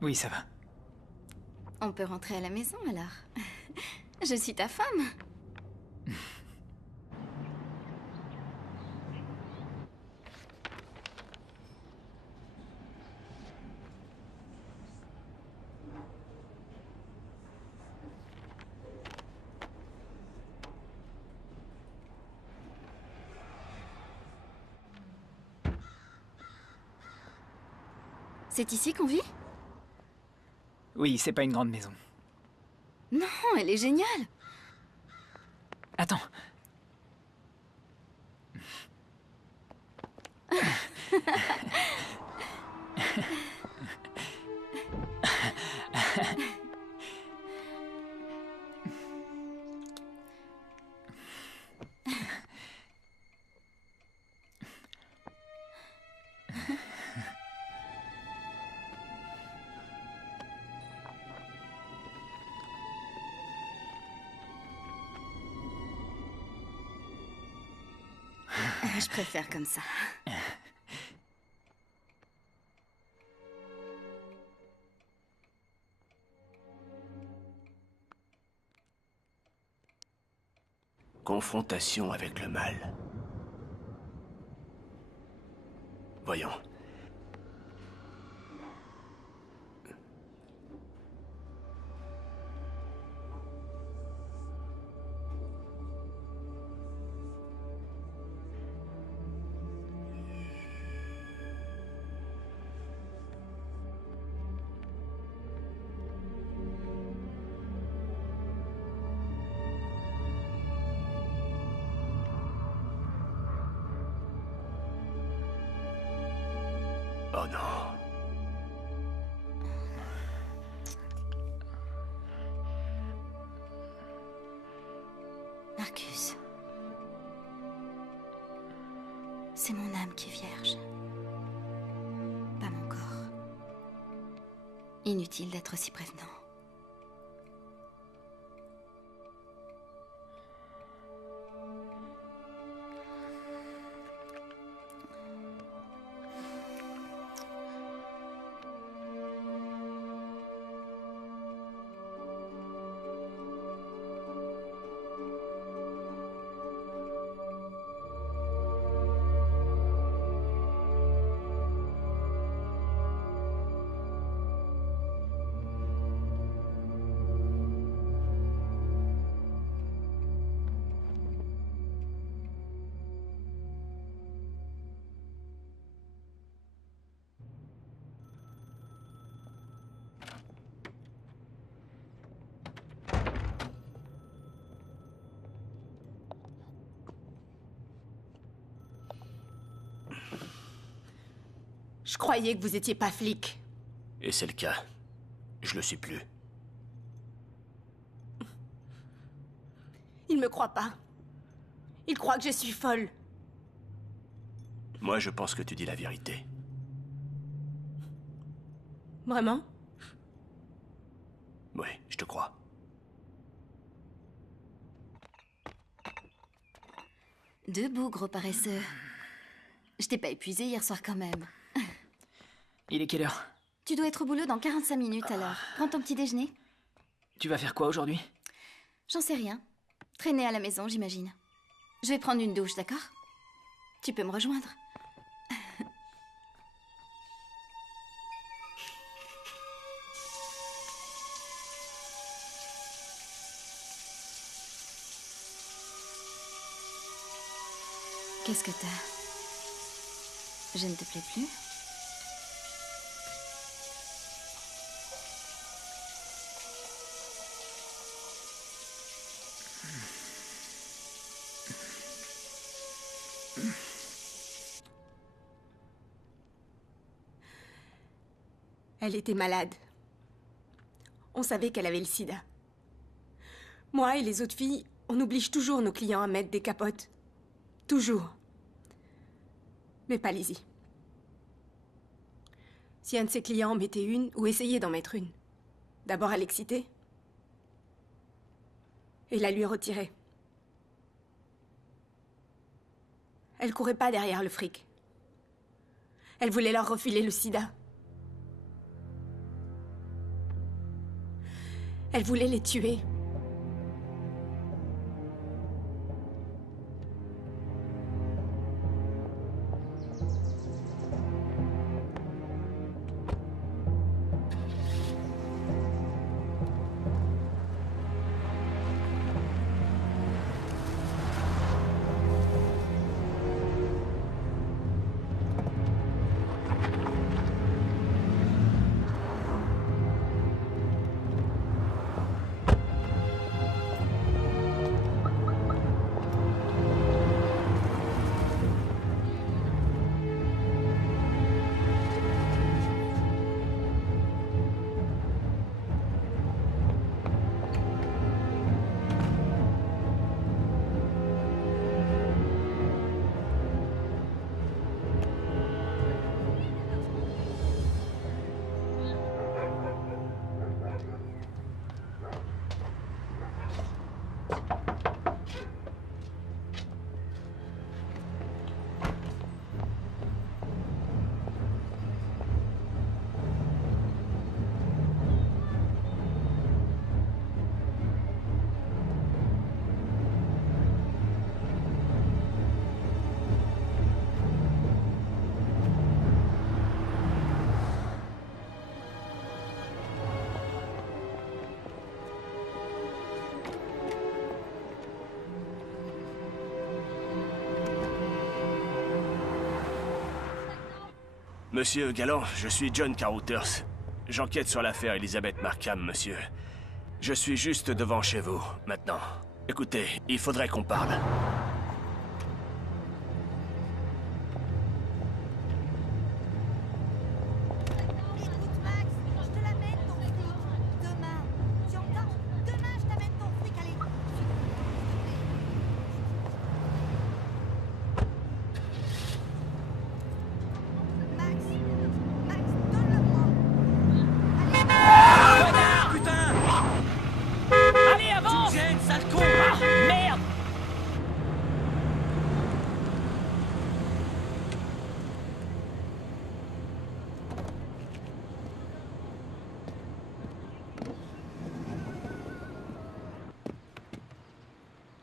Oui, ça va. On peut rentrer à la maison, alors. Je suis ta femme. C'est ici qu'on vit? Oui, c'est pas une grande maison. Non, elle est géniale. Attends. Je préfère comme ça. Confrontation avec le mal. Voyons. Oh non. Marcus. C'est mon âme qui est vierge. Pas mon corps. Inutile d'être si prévenant. Je croyais que vous étiez pas flic. Et c'est le cas. Je le suis plus. Il me croit pas. Il croit que je suis folle. Moi, je pense que tu dis la vérité. Vraiment? Oui, je te crois. Debout, gros paresseux. Je t'ai pas épuisé hier soir quand même. Il est quelle heure? Tu dois être au boulot dans 45 minutes alors. Prends ton petit déjeuner. Tu vas faire quoi aujourd'hui? J'en sais rien. Traîner à la maison, j'imagine. Je vais prendre une douche, d'accord? Tu peux me rejoindre. Qu'est-ce que t'as? Je ne te plais plus? Elle était malade. On savait qu'elle avait le sida. Moi et les autres filles, on oblige toujours nos clients à mettre des capotes. Toujours. Mais pas Lizzie. Si un de ses clients en mettait une, ou essayait d'en mettre une, d'abord elle l'excitait. Et la lui retirait. Elle courait pas derrière le fric. Elle voulait leur refiler le sida. Elle voulait les tuer. Monsieur Galland, je suis John Carothers. J'enquête sur l'affaire Elizabeth Markham, monsieur. Je suis juste devant chez vous, maintenant. Écoutez, il faudrait qu'on parle.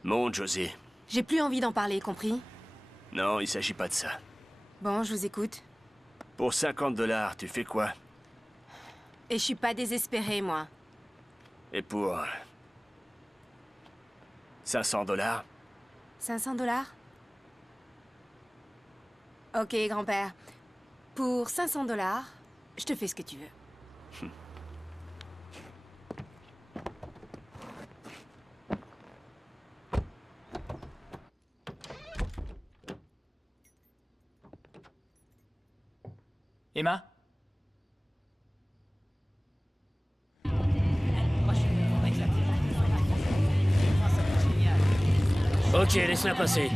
Monte, Josie. J'ai plus envie d'en parler, compris? Non, il s'agit pas de ça. Bon, je vous écoute. Pour 50 $, tu fais quoi? Et je suis pas désespérée, moi. Et pour... 500 $? 500 $? Ok, grand-père. Pour 500 $, je te fais ce que tu veux. Emma? Ok, laisse-la passer.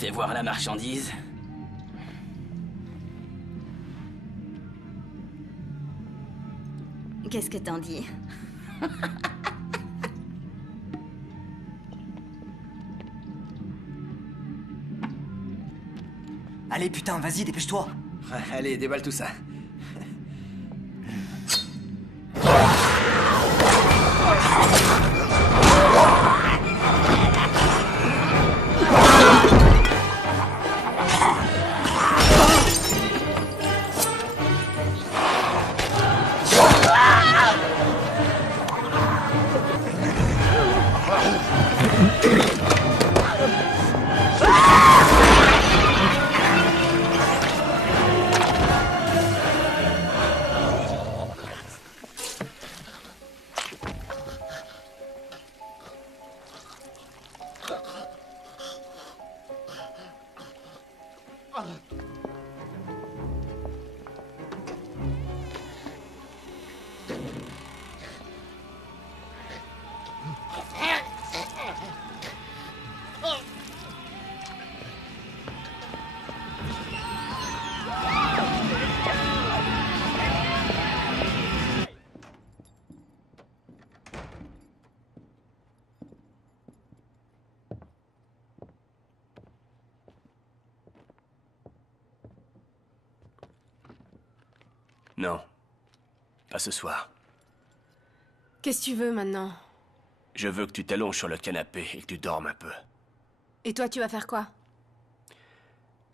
Fais voir la marchandise. Qu'est-ce que t'en dis? Allez, putain, vas-y, dépêche-toi. Allez, déballe tout ça. Non. Pas ce soir. Qu'est-ce que tu veux maintenant? Je veux que tu t'allonges sur le canapé et que tu dormes un peu. Et toi, tu vas faire quoi?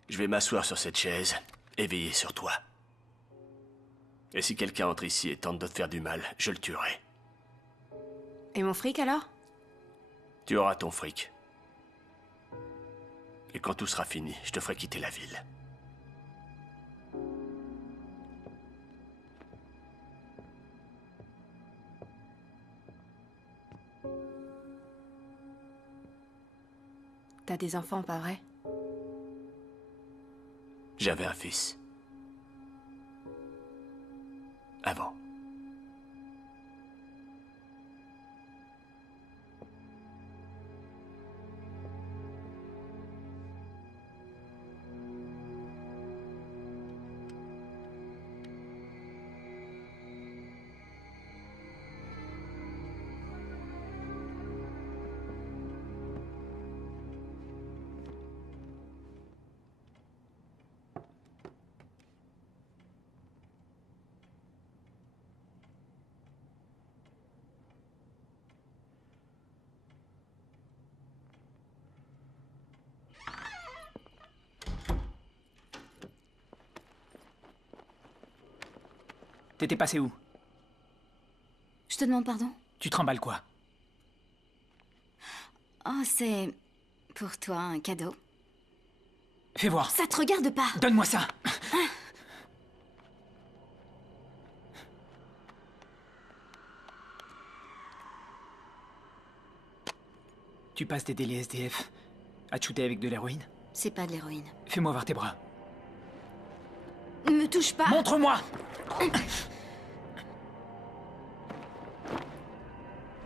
Je vais m'asseoir sur cette chaise et veiller sur toi. Et si quelqu'un entre ici et tente de te faire du mal, je le tuerai. Et mon fric alors? Tu auras ton fric. Et quand tout sera fini, je te ferai quitter la ville. T'as des enfants, pas vrai? J'avais un fils. Avant. T'étais passé où? Je te demande pardon? Tu trembles quoi? Oh, c'est... pour toi, un cadeau. Fais voir. Ça te regarde pas. Donne-moi ça. Tu passes des délais SDF à te shooter avec de l'héroïne? C'est pas de l'héroïne. Fais-moi voir tes bras. Ne me touche pas. Montre-moi.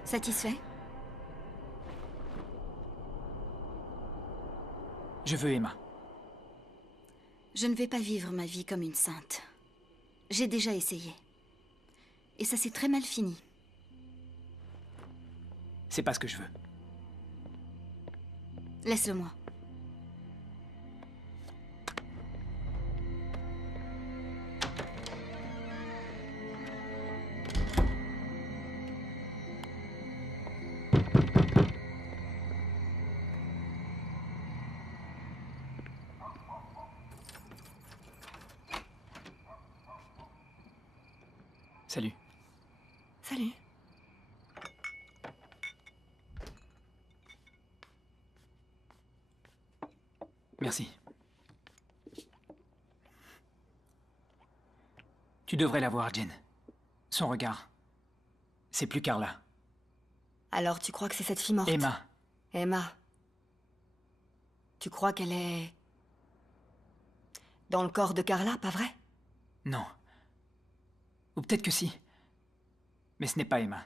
Satisfait? Je veux Emma. Je ne vais pas vivre ma vie comme une sainte. J'ai déjà essayé. Et ça s'est très mal fini. C'est pas ce que je veux. Laisse-le-moi. Salut. Salut. Merci. Tu devrais la voir, Jen. Son regard. C'est plus Carla. Alors tu crois que c'est cette fille morte? Emma. Emma. Tu crois qu'elle est... dans le corps de Carla, pas vrai? Non. Ou peut-être que si. Mais ce n'est pas Emma.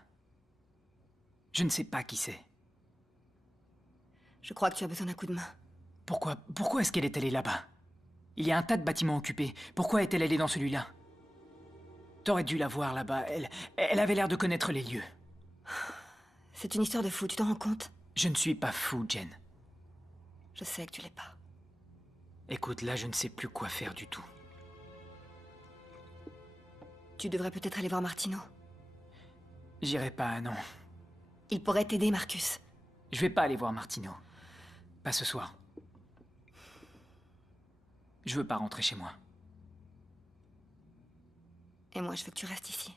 Je ne sais pas qui c'est. Je crois que tu as besoin d'un coup de main. Pourquoi est-ce qu'elle est allée là-bas? Il y a un tas de bâtiments occupés. Pourquoi est-elle allée dans celui-là? T'aurais dû la voir là-bas. Elle avait l'air de connaître les lieux. C'est une histoire de fou, tu t'en rends compte? Je ne suis pas fou, Jen. Je sais que tu l'es pas. Écoute, là, je ne sais plus quoi faire du tout. Tu devrais peut-être aller voir Martino. J'irai pas, non. Il pourrait t'aider, Marcus. Je vais pas aller voir Martino. Pas ce soir. Je veux pas rentrer chez moi. Et moi, je veux que tu restes ici.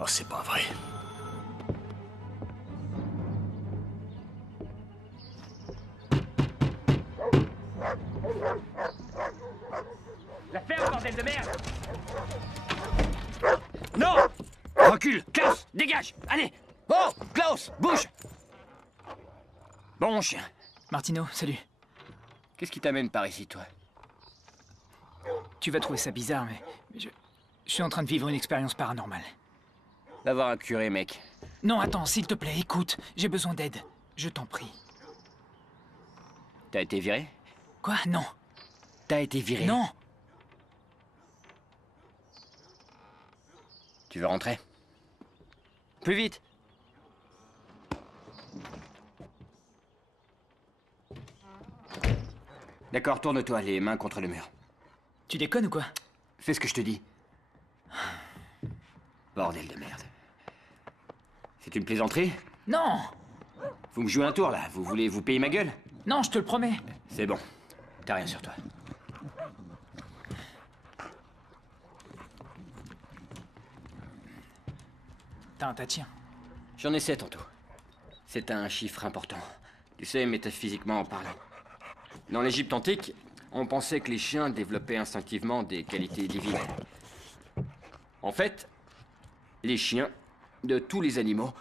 Oh, c'est pas vrai. La ferme, bordel de merde! Non! Recule! Klaus! Dégage! Allez! Oh! Klaus! Bouge! Bon chien. Martino, salut. Qu'est-ce qui t'amène par ici, toi? Tu vas trouver ça bizarre, mais je suis en train de vivre une expérience paranormale. Va voir un curé, mec. Non, attends, s'il te plaît, écoute. J'ai besoin d'aide. Je t'en prie. T'as été viré? Quoi? Non. T'as été viré? Non. Tu veux rentrer? Plus vite! D'accord, tourne-toi, les mains contre le mur. Tu déconnes ou quoi? Fais ce que je te dis. Bordel de merde. C'est une plaisanterie? Non! Vous me jouez un tour, là. Vous voulez vous payer ma gueule? Non, je te le promets. C'est bon. T'as rien sur toi. T'as un tas de chiens. J'en ai 7 en tout. C'est un chiffre important. Tu sais, métaphysiquement en parlant. Dans l'Égypte antique, on pensait que les chiens développaient instinctivement des qualités divines. En fait, les chiens, de tous les animaux,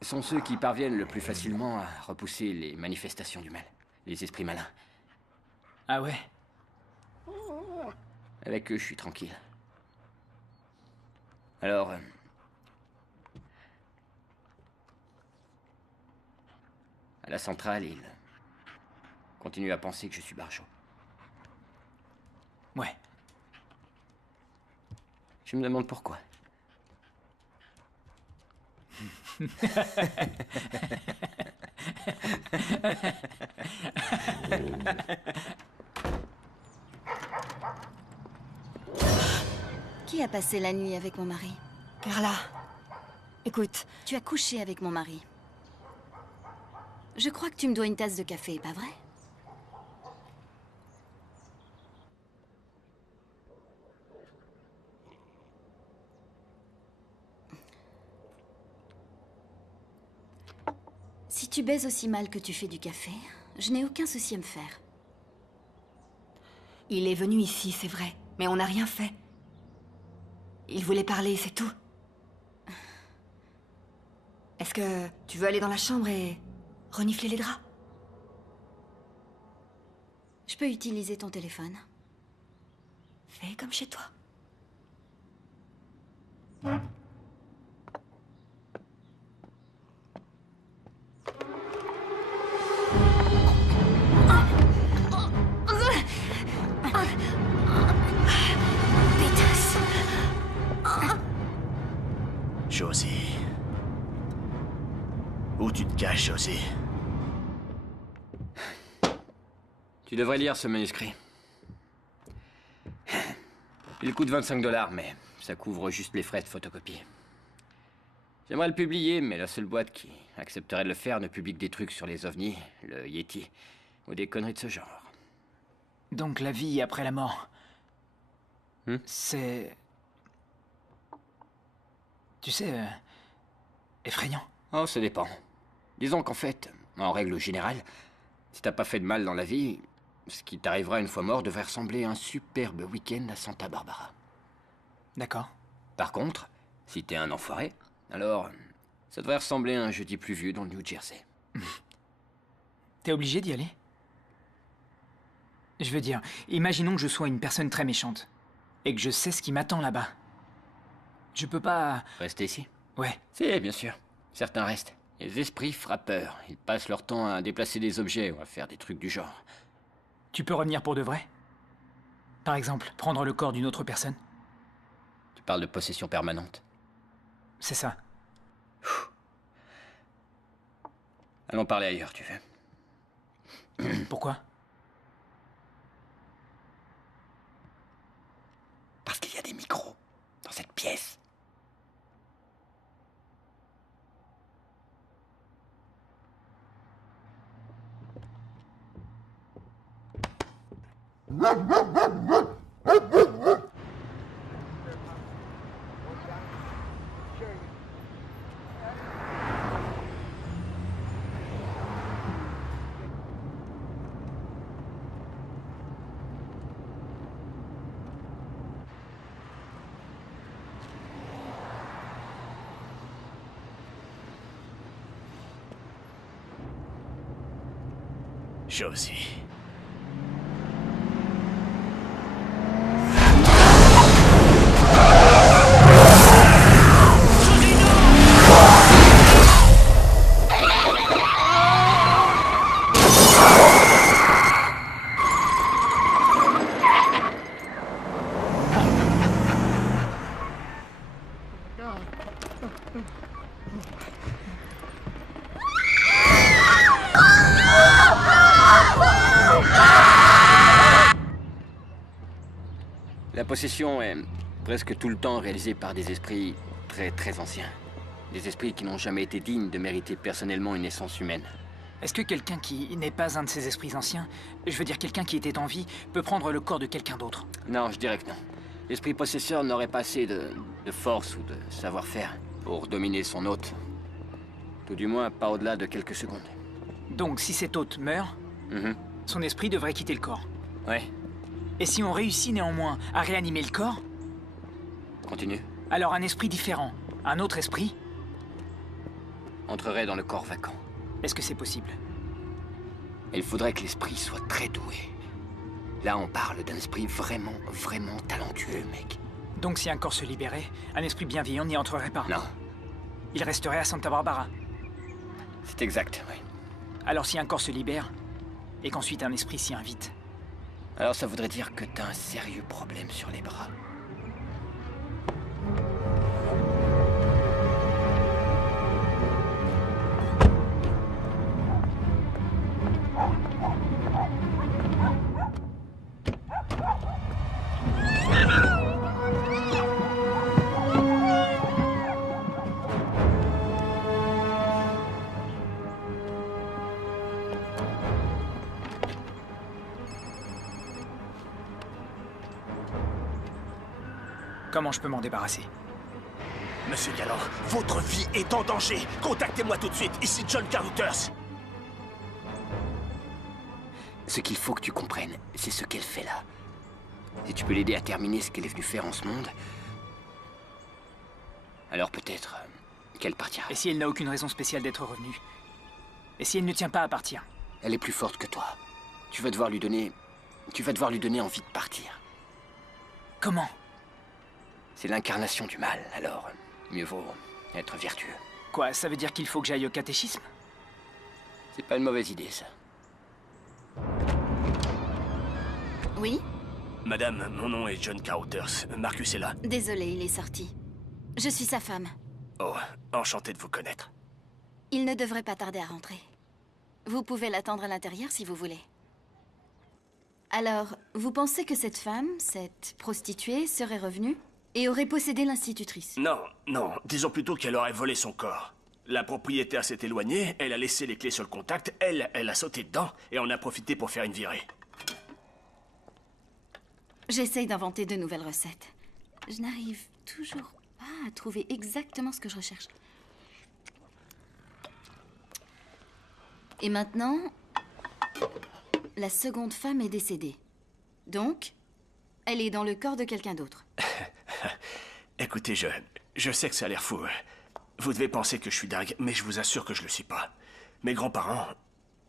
sont ceux qui parviennent le plus facilement à repousser les manifestations du mal, les esprits malins. Ah ouais? Avec eux, je suis tranquille. Alors... à la centrale, ils continuent à penser que je suis Barjo. Ouais. Je me demande pourquoi. Qui a passé la nuit avec mon mari? Carla, écoute. Tu as couché avec mon mari. Je crois que tu me dois une tasse de café, pas vrai? Si tu baises aussi mal que tu fais du café, je n'ai aucun souci à me faire. Il est venu ici, c'est vrai, mais on n'a rien fait. Il voulait parler, c'est tout. Est-ce que tu veux aller dans la chambre et renifler les draps? Je peux utiliser ton téléphone. Fais comme chez toi. Josie. Où tu te caches, Josie? Tu devrais lire ce manuscrit. Il coûte 25 $, mais ça couvre juste les frais de photocopie. J'aimerais le publier, mais la seule boîte qui accepterait de le faire ne publie que des trucs sur les ovnis, le Yeti, ou des conneries de ce genre. Donc la vie après la mort... c'est... Tu sais, effrayant. Oh, ça dépend. Disons qu'en fait, en règle générale, si t'as pas fait de mal dans la vie, ce qui t'arrivera une fois mort devrait ressembler à un superbe week-end à Santa Barbara. D'accord. Par contre, si t'es un enfoiré, alors ça devrait ressembler à un jeudi pluvieux dans le New Jersey. T'es obligé d'y aller? Je veux dire, imaginons que je sois une personne très méchante. Et que je sais ce qui m'attend là-bas. Je peux pas... Rester ici? Ouais. Si, bien sûr. Certains restent. Les esprits frappeurs. Ils passent leur temps à déplacer des objets ou à faire des trucs du genre. Tu peux revenir pour de vrai? Par exemple, prendre le corps d'une autre personne? Tu parles de possession permanente? C'est ça. Allons parler ailleurs, tu veux? Pourquoi? Parce qu'il y a des micros dans cette pièce. Josie. La possession est presque tout le temps réalisée par des esprits très anciens. Des esprits qui n'ont jamais été dignes de mériter personnellement une essence humaine. Est-ce que quelqu'un qui n'est pas un de ces esprits anciens, je veux dire quelqu'un qui était en vie, peut prendre le corps de quelqu'un d'autre? Non, je dirais que non. L'esprit possesseur n'aurait pas assez de force ou de savoir-faire pour dominer son hôte. Tout du moins, pas au-delà de quelques secondes. Donc, si cet hôte meurt, son esprit devrait quitter le corps. Ouais. Et si on réussit néanmoins à réanimer le corps, Continue. alors un esprit différent, un autre esprit, Entrerait dans le corps vacant. est-ce que c'est possible? Il faudrait que l'esprit soit très doué. Là, on parle d'un esprit vraiment talentueux, mec. Donc si un corps se libérait, un esprit bienveillant n'y entrerait pas? Non. Il resterait à Santa Barbara? C'est exact, oui. Alors si un corps se libère, et qu'ensuite un esprit s'y invite, alors ça voudrait dire que t'as un sérieux problème sur les bras. comment je peux m'en débarrasser? Monsieur Galland, votre vie est en danger. Contactez-moi tout de suite. Ici John Carruthers. Ce qu'il faut que tu comprennes, c'est ce qu'elle fait là. Si tu peux l'aider à terminer ce qu'elle est venue faire en ce monde, alors peut-être qu'elle partira. Et si elle n'a aucune raison spéciale d'être revenue? Et si elle ne tient pas à partir? Elle est plus forte que toi. Tu vas devoir lui donner envie de partir. Comment? C'est l'incarnation du mal, alors mieux vaut être vertueux. Quoi, ça veut dire qu'il faut que j'aille au catéchisme? C'est pas une mauvaise idée, ça. Oui? Madame, mon nom est John Carruthers. Marcus est là. Désolé, il est sorti. Je suis sa femme. Oh, enchanté de vous connaître. Il ne devrait pas tarder à rentrer. Vous pouvez l'attendre à l'intérieur si vous voulez. Alors, vous pensez que cette femme, cette prostituée, serait revenue et aurait possédé l'institutrice? Non, non. Disons plutôt qu'elle aurait volé son corps. La propriétaire s'est éloignée, elle a laissé les clés sur le contact, elle a sauté dedans et on a profité pour faire une virée. J'essaye d'inventer de nouvelles recettes. Je n'arrive toujours pas à trouver exactement ce que je recherche. Et maintenant, la seconde femme est décédée. Donc, elle est dans le corps de quelqu'un d'autre. Écoutez, je sais que ça a l'air fou. Vous devez penser que je suis dingue, mais je vous assure que je le suis pas. Mes grands-parents,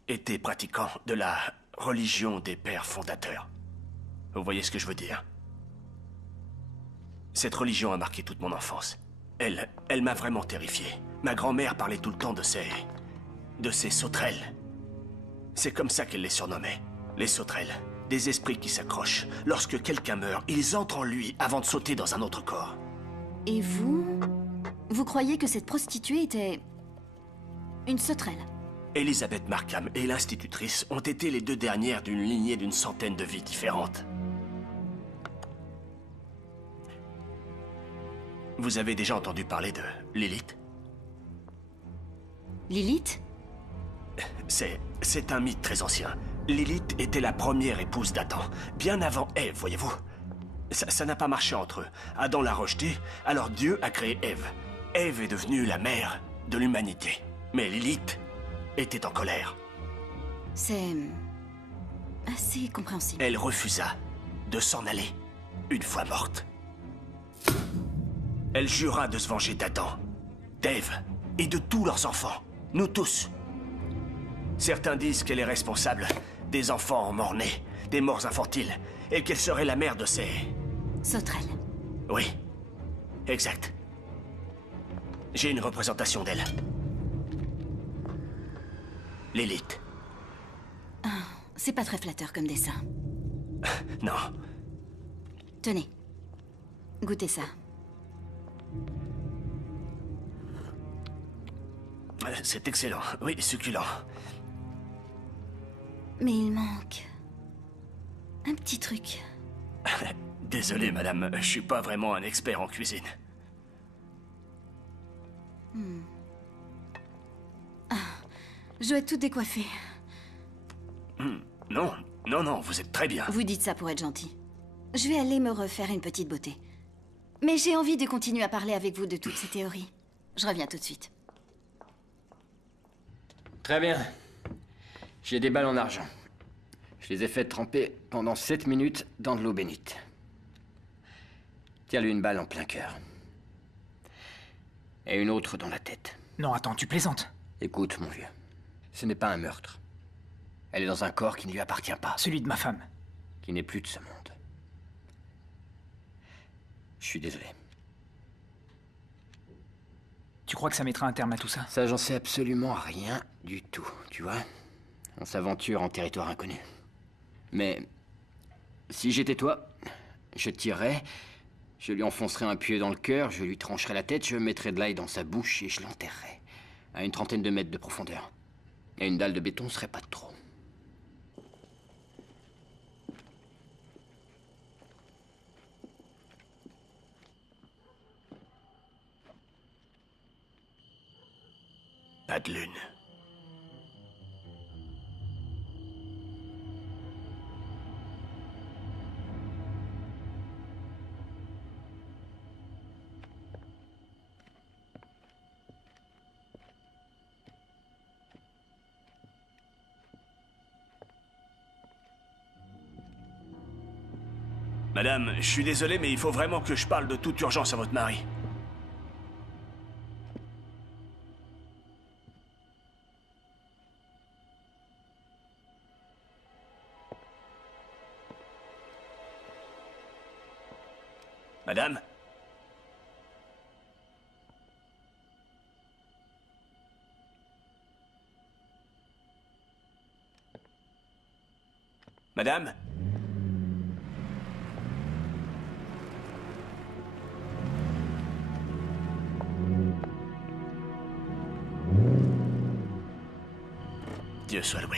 était pratiquant de la religion des pères fondateurs. Vous voyez ce que je veux dire? Cette religion a marqué toute mon enfance. Elle m'a vraiment terrifié. Ma grand-mère parlait tout le temps de ces sauterelles. C'est comme ça qu'elle les surnommait. Les sauterelles. Des esprits qui s'accrochent. Lorsque quelqu'un meurt, ils entrent en lui avant de sauter dans un autre corps. Et vous croyez que cette prostituée était... une sauterelle? Elizabeth Markham et l'institutrice ont été les 2 dernières d'une lignée d'une centaine de vies différentes. Vous avez déjà entendu parler de Lilith? Lilith? C'est un mythe très ancien. Lilith était la première épouse d'Adam, bien avant Ève, voyez-vous. Ça n'a pas marché entre eux. Adam l'a rejetée, alors Dieu a créé Ève. Ève est devenue la mère de l'humanité. Mais Lilith était en colère. C'est... assez compréhensible. Elle refusa de s'en aller, une fois morte. Elle jura de se venger d'Adam, d'Ève et de tous leurs enfants. Nous tous. Certains disent qu'elle est responsable des enfants morts-nés, des morts infantiles, et qu'elle serait la mère de ces... sauterelles. Oui, exact. J'ai une représentation d'elle. Lilith. C'est pas très flatteur comme dessin. Non. Tenez. Goûtez ça. C'est excellent. Oui, succulent. Mais il manque... un petit truc. Désolé, madame, je suis pas vraiment un expert en cuisine. Je dois être toute décoiffée. Non, non, vous êtes très bien. Vous dites ça pour être gentil. Je vais aller me refaire une petite beauté. Mais j'ai envie de continuer à parler avec vous de toutes ces théories. Je reviens tout de suite. Très bien. J'ai des balles en argent. Je les ai fait tremper pendant 7 minutes dans de l'eau bénite. Tire-lui une balle en plein cœur. Et une autre dans la tête. Non, attends, tu plaisantes. Écoute, mon vieux. Ce n'est pas un meurtre. Elle est dans un corps qui ne lui appartient pas. Celui de ma femme. Qui n'est plus de ce monde. Je suis désolé. Tu crois que ça mettra un terme à tout ça? Ça, j'en sais absolument rien du tout, tu vois. On s'aventure en territoire inconnu. Mais si j'étais toi, je tirerais, je lui enfoncerais un pieu dans le cœur, je lui trancherais la tête, je mettrais de l'ail dans sa bouche et je l'enterrerais. À une trentaine de mètres de profondeur. Et une dalle de béton serait pas de trop. Pas de lune. Madame, je suis désolé, mais il faut vraiment que je parle de toute urgence à votre mari. Madame? Madame? Dieu soit loué.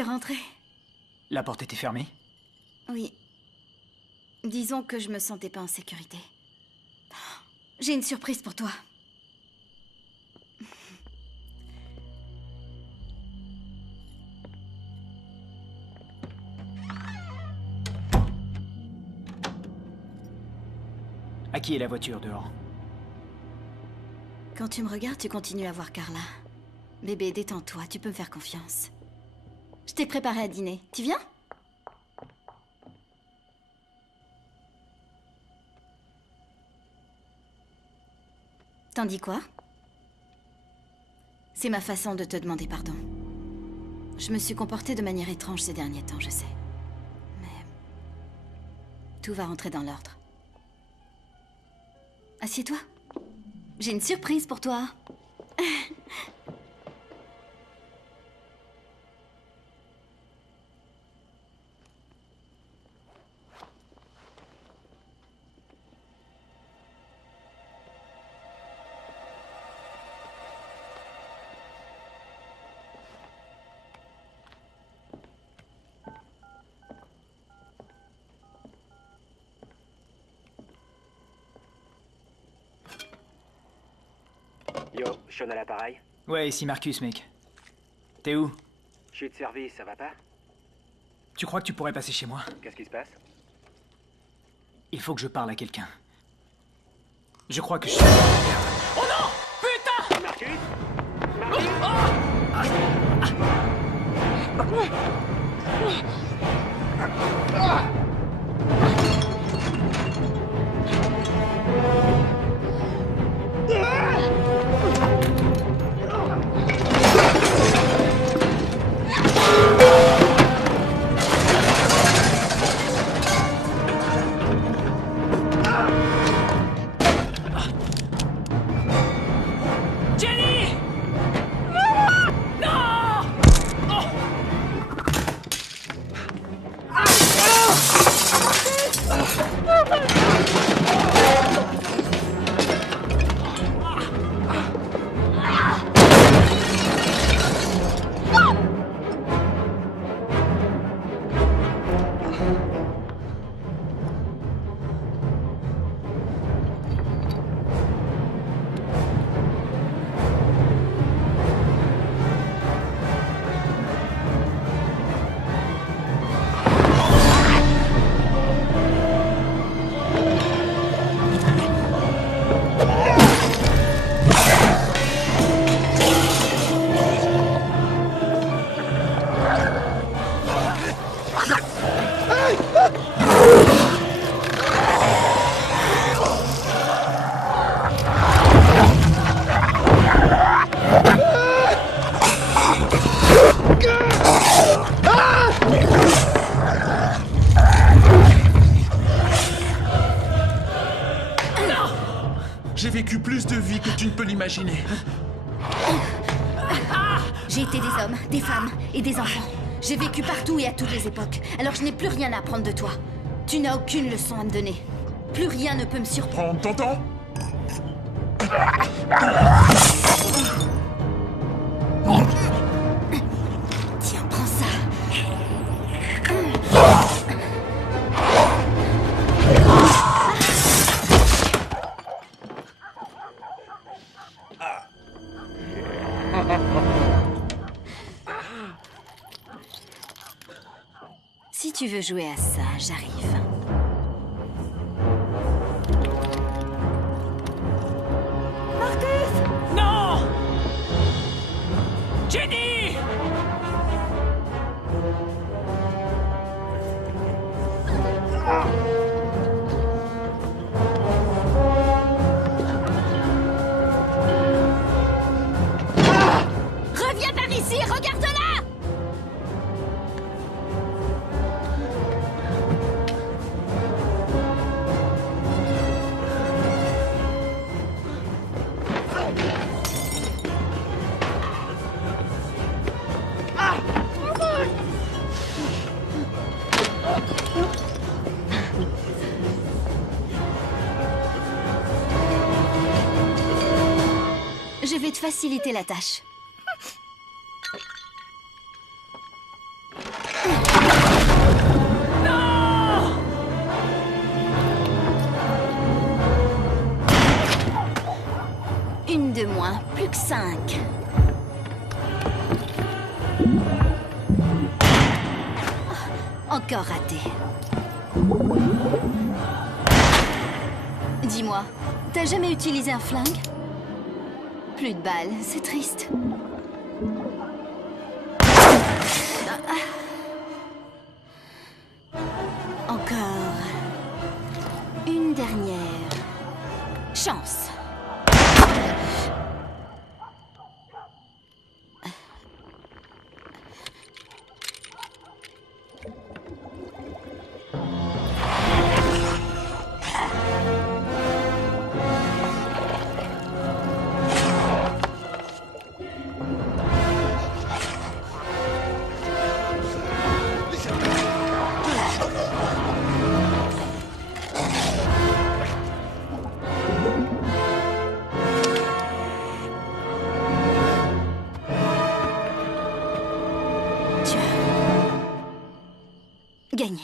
es rentrée? La porte était fermée? Oui. Disons que je me sentais pas en sécurité. J'ai une surprise pour toi. À qui est la voiture dehors? Quand tu me regardes, tu continues à voir Carla. Bébé, détends-toi, tu peux me faire confiance. Je t'ai préparé à dîner. Tu viens? T'en dis quoi? C'est ma façon de te demander pardon. Je me suis comportée de manière étrange ces derniers temps, je sais. Mais tout va rentrer dans l'ordre. Assieds-toi. J'ai une surprise pour toi. Yo, Sean à l'appareil? Ouais, ici Marcus, mec. T'es où? Je suis de service, ça va pas? Tu crois que tu pourrais passer chez moi? Qu'est-ce qui se passe? Il faut que je parle à quelqu'un. Je crois que je... Oh non! Putain! Marcus? Jenny! Non! J'ai vécu plus de vies que tu ne peux l'imaginer. J'ai été des hommes, des femmes et des enfants. J'ai vécu partout et à toutes les époques. Alors je n'ai plus rien à apprendre de toi. Tu n'as aucune leçon à me donner. Plus rien ne peut me surprendre. T'entends? Tiens, prends ça. Si tu veux jouer à ça, j'arrive. Marcus! Non! Jenny! Reviens par ici, regarde-la! Je vais te faciliter la tâche. points, plus que 5. Encore raté. Dis-moi, t'as jamais utilisé un flingue? Plus de balles, c'est triste. Encore une dernière chance. Gagné.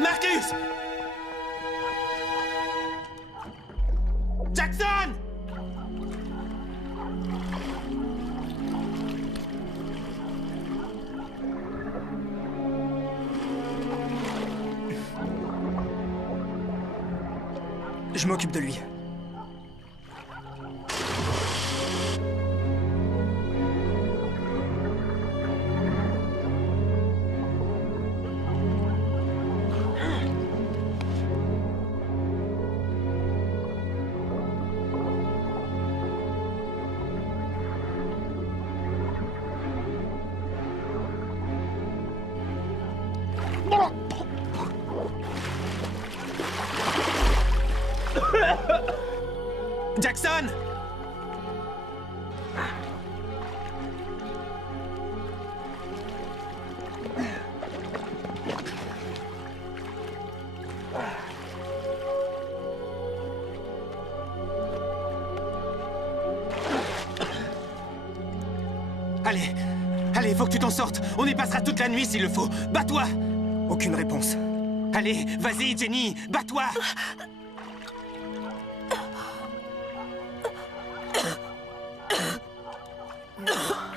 Marcus! Jackson! Je m'occupe de lui. Jackson! Allez, allez, faut que tu t'en sortes. On y passera toute la nuit s'il le faut. Bats-toi! Aucune réponse. Allez, vas-y, Jenny, bats-toi!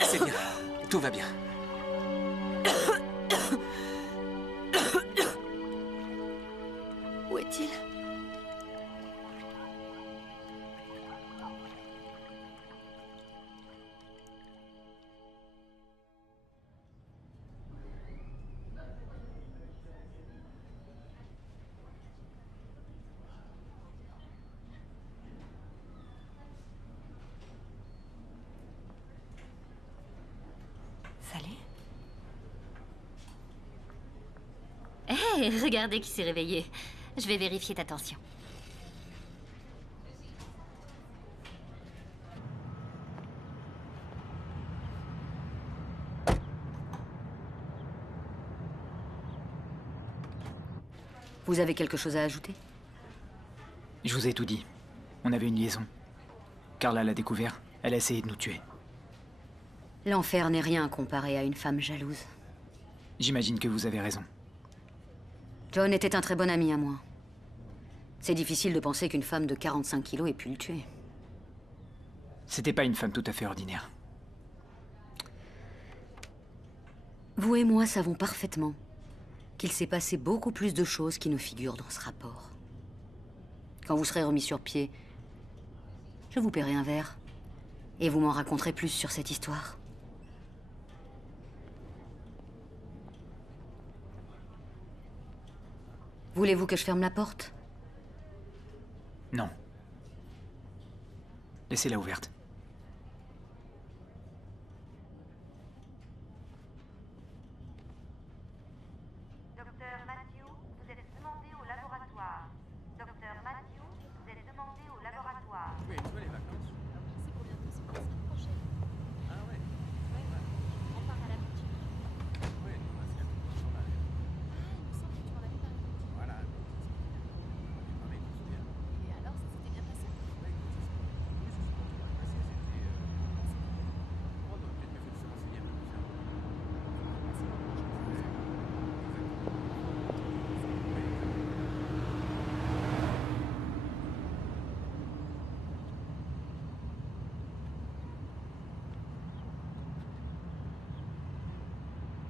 C'est bien, tout va bien. Où est-il? Hé, regardez qui s'est réveillé. Je vais vérifier ta tension. Vous avez quelque chose à ajouter? Je vous ai tout dit. On avait une liaison. Carla l'a découvert. Elle a essayé de nous tuer. L'enfer n'est rien comparé à une femme jalouse. J'imagine que vous avez raison. John était un très bon ami à moi. C'est difficile de penser qu'une femme de 45 kilos ait pu le tuer. C'était pas une femme tout à fait ordinaire. Vous et moi savons parfaitement qu'il s'est passé beaucoup plus de choses qui ne figurent dans ce rapport. Quand vous serez remis sur pied, je vous paierai un verre. Et vous m'en raconterez plus sur cette histoire. Voulez-vous que je ferme la porte? Non. Laissez-la ouverte. Docteur Matthew, vous êtes demandé au laboratoire. Docteur Matthew, vous êtes demandé au laboratoire. Oui, tu vois les vacances. C'est pour bientôt, c'est pour la semaine prochaine. Ah ouais. On part à la boutique. Oui, parce qu'il y a tout qui s'en va. Ah, il me semble que tu m'en avais parlé. Voilà. On est tous bien. Et alors, ça s'était bien passé? Oui, ça s'est pas trop mal passé. C'était. Oh, bah, peut-être mieux fait de se renseigner un peu plus.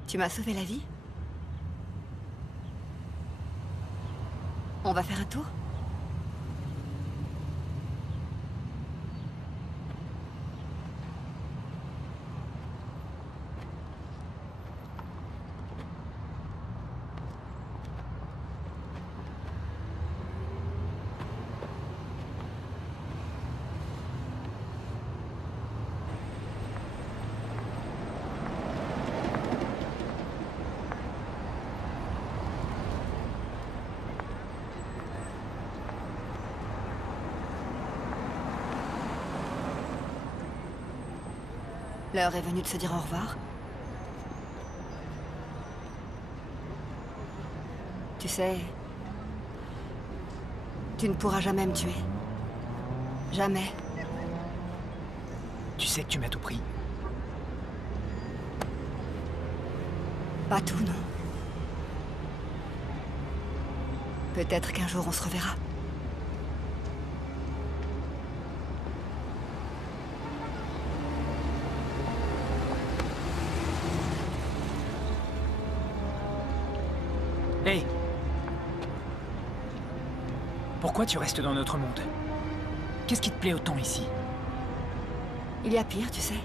Tu m'as sauvé la vie. On va faire un tour? L'heure est venue de se dire au revoir. Tu sais, tu ne pourras jamais me tuer. Jamais. Tu sais que tu m'as tout pris. Pas tout, non. Peut-être qu'un jour on se reverra. Hé! Pourquoi tu restes dans notre monde? Qu'est-ce qui te plaît autant ici? Il y a pire, tu sais.